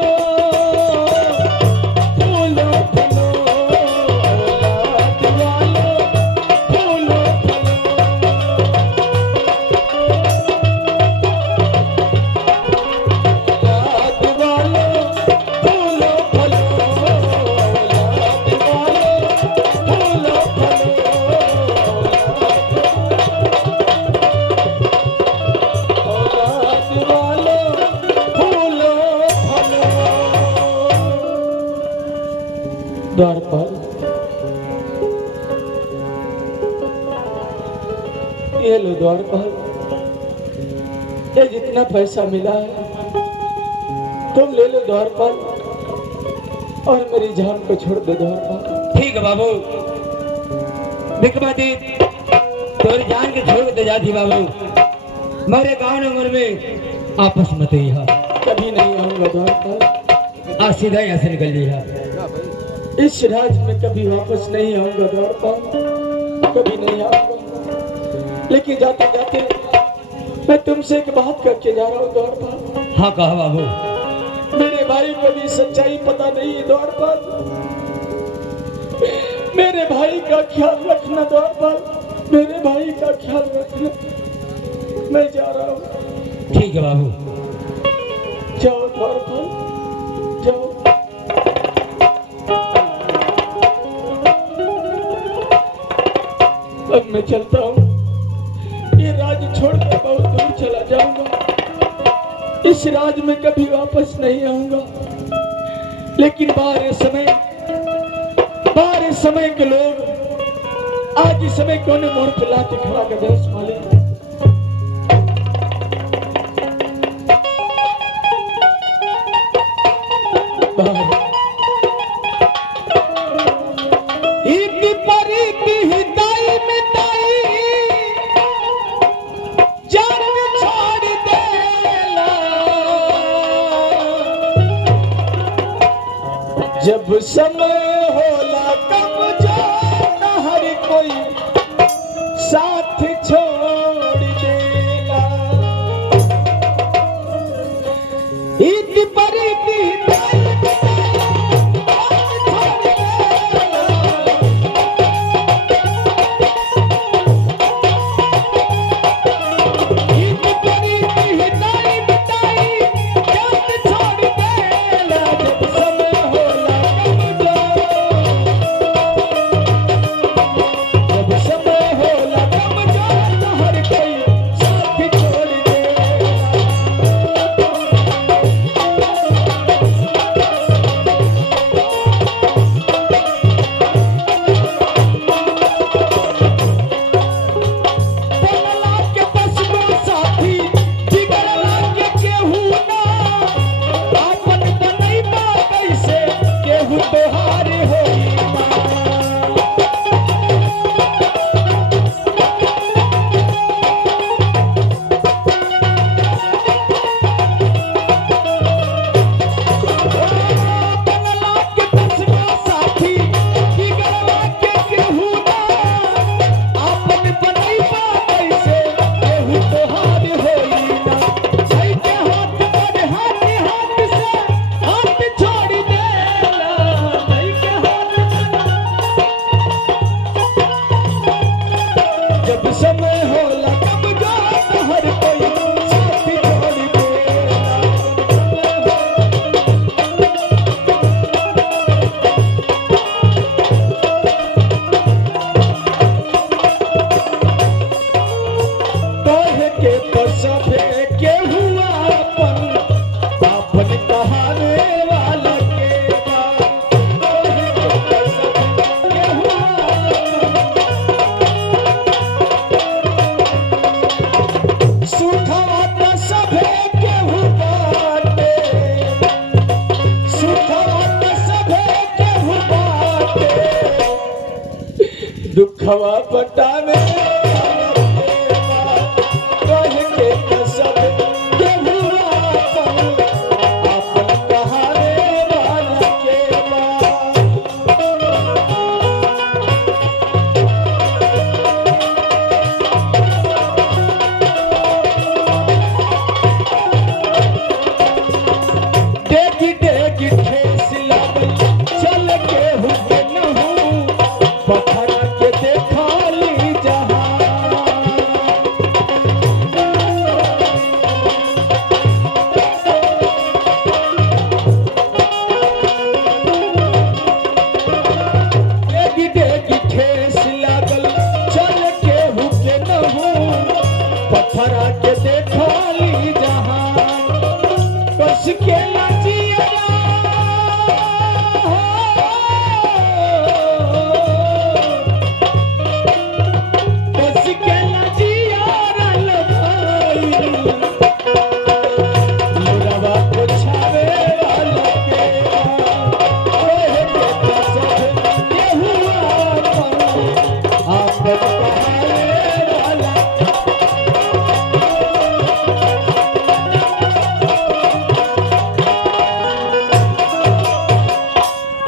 फूलो फलो, औलाद वालों फूलो फलो। औलाद वालों फूलो फलो, औलाद वालों फूलो फलो। औलाद वालों फूलो फलो। द्वार पर ये लो द्वार पर, ये जितना पैसा मिला है तुम ले लो द्वार पर, और मेरी जान को छोड़ दो द्वार पर। ठीक है बाबू विक्रमादित्य तोरी जान के छोड़ दे जाती बाबू। मेरे गाँव नगर में आपस मत यहाँ कभी नहीं आऊंगा द्वार पर। आज सीधा यहाँ से निकल लिया। इस राज्य में कभी वापस नहीं आऊंगा द्वार पर, कभी नहीं आऊंगा। लेकिन जाते जाते मैं तुमसे एक बात करके जा रहा हूँ द्वार पर। हाँ कहा बाबू। मेरे भाई को भी सच्चाई पता नहीं है द्वार पर। मेरे भाई का ख्याल रखना द्वार पर, मेरे भाई का ख्याल रखना। मैं जा रहा हूँ। ठीक है बाबू। जाओ द्वार पर, जाओ। अब मैं चलता हूँ। ये राज्य छोड़कर बहुत दूर चला जाऊंगा। इस राज्य में कभी वापस नहीं आऊंगा। लेकिन बारह समय के लोग आज इस समय कोने मोड़ पे लाके खड़ा कर दे मालिक। जब समय होला कब जाना हर कोई साथ छोड़ देगा ईद पर दुखवा पटावे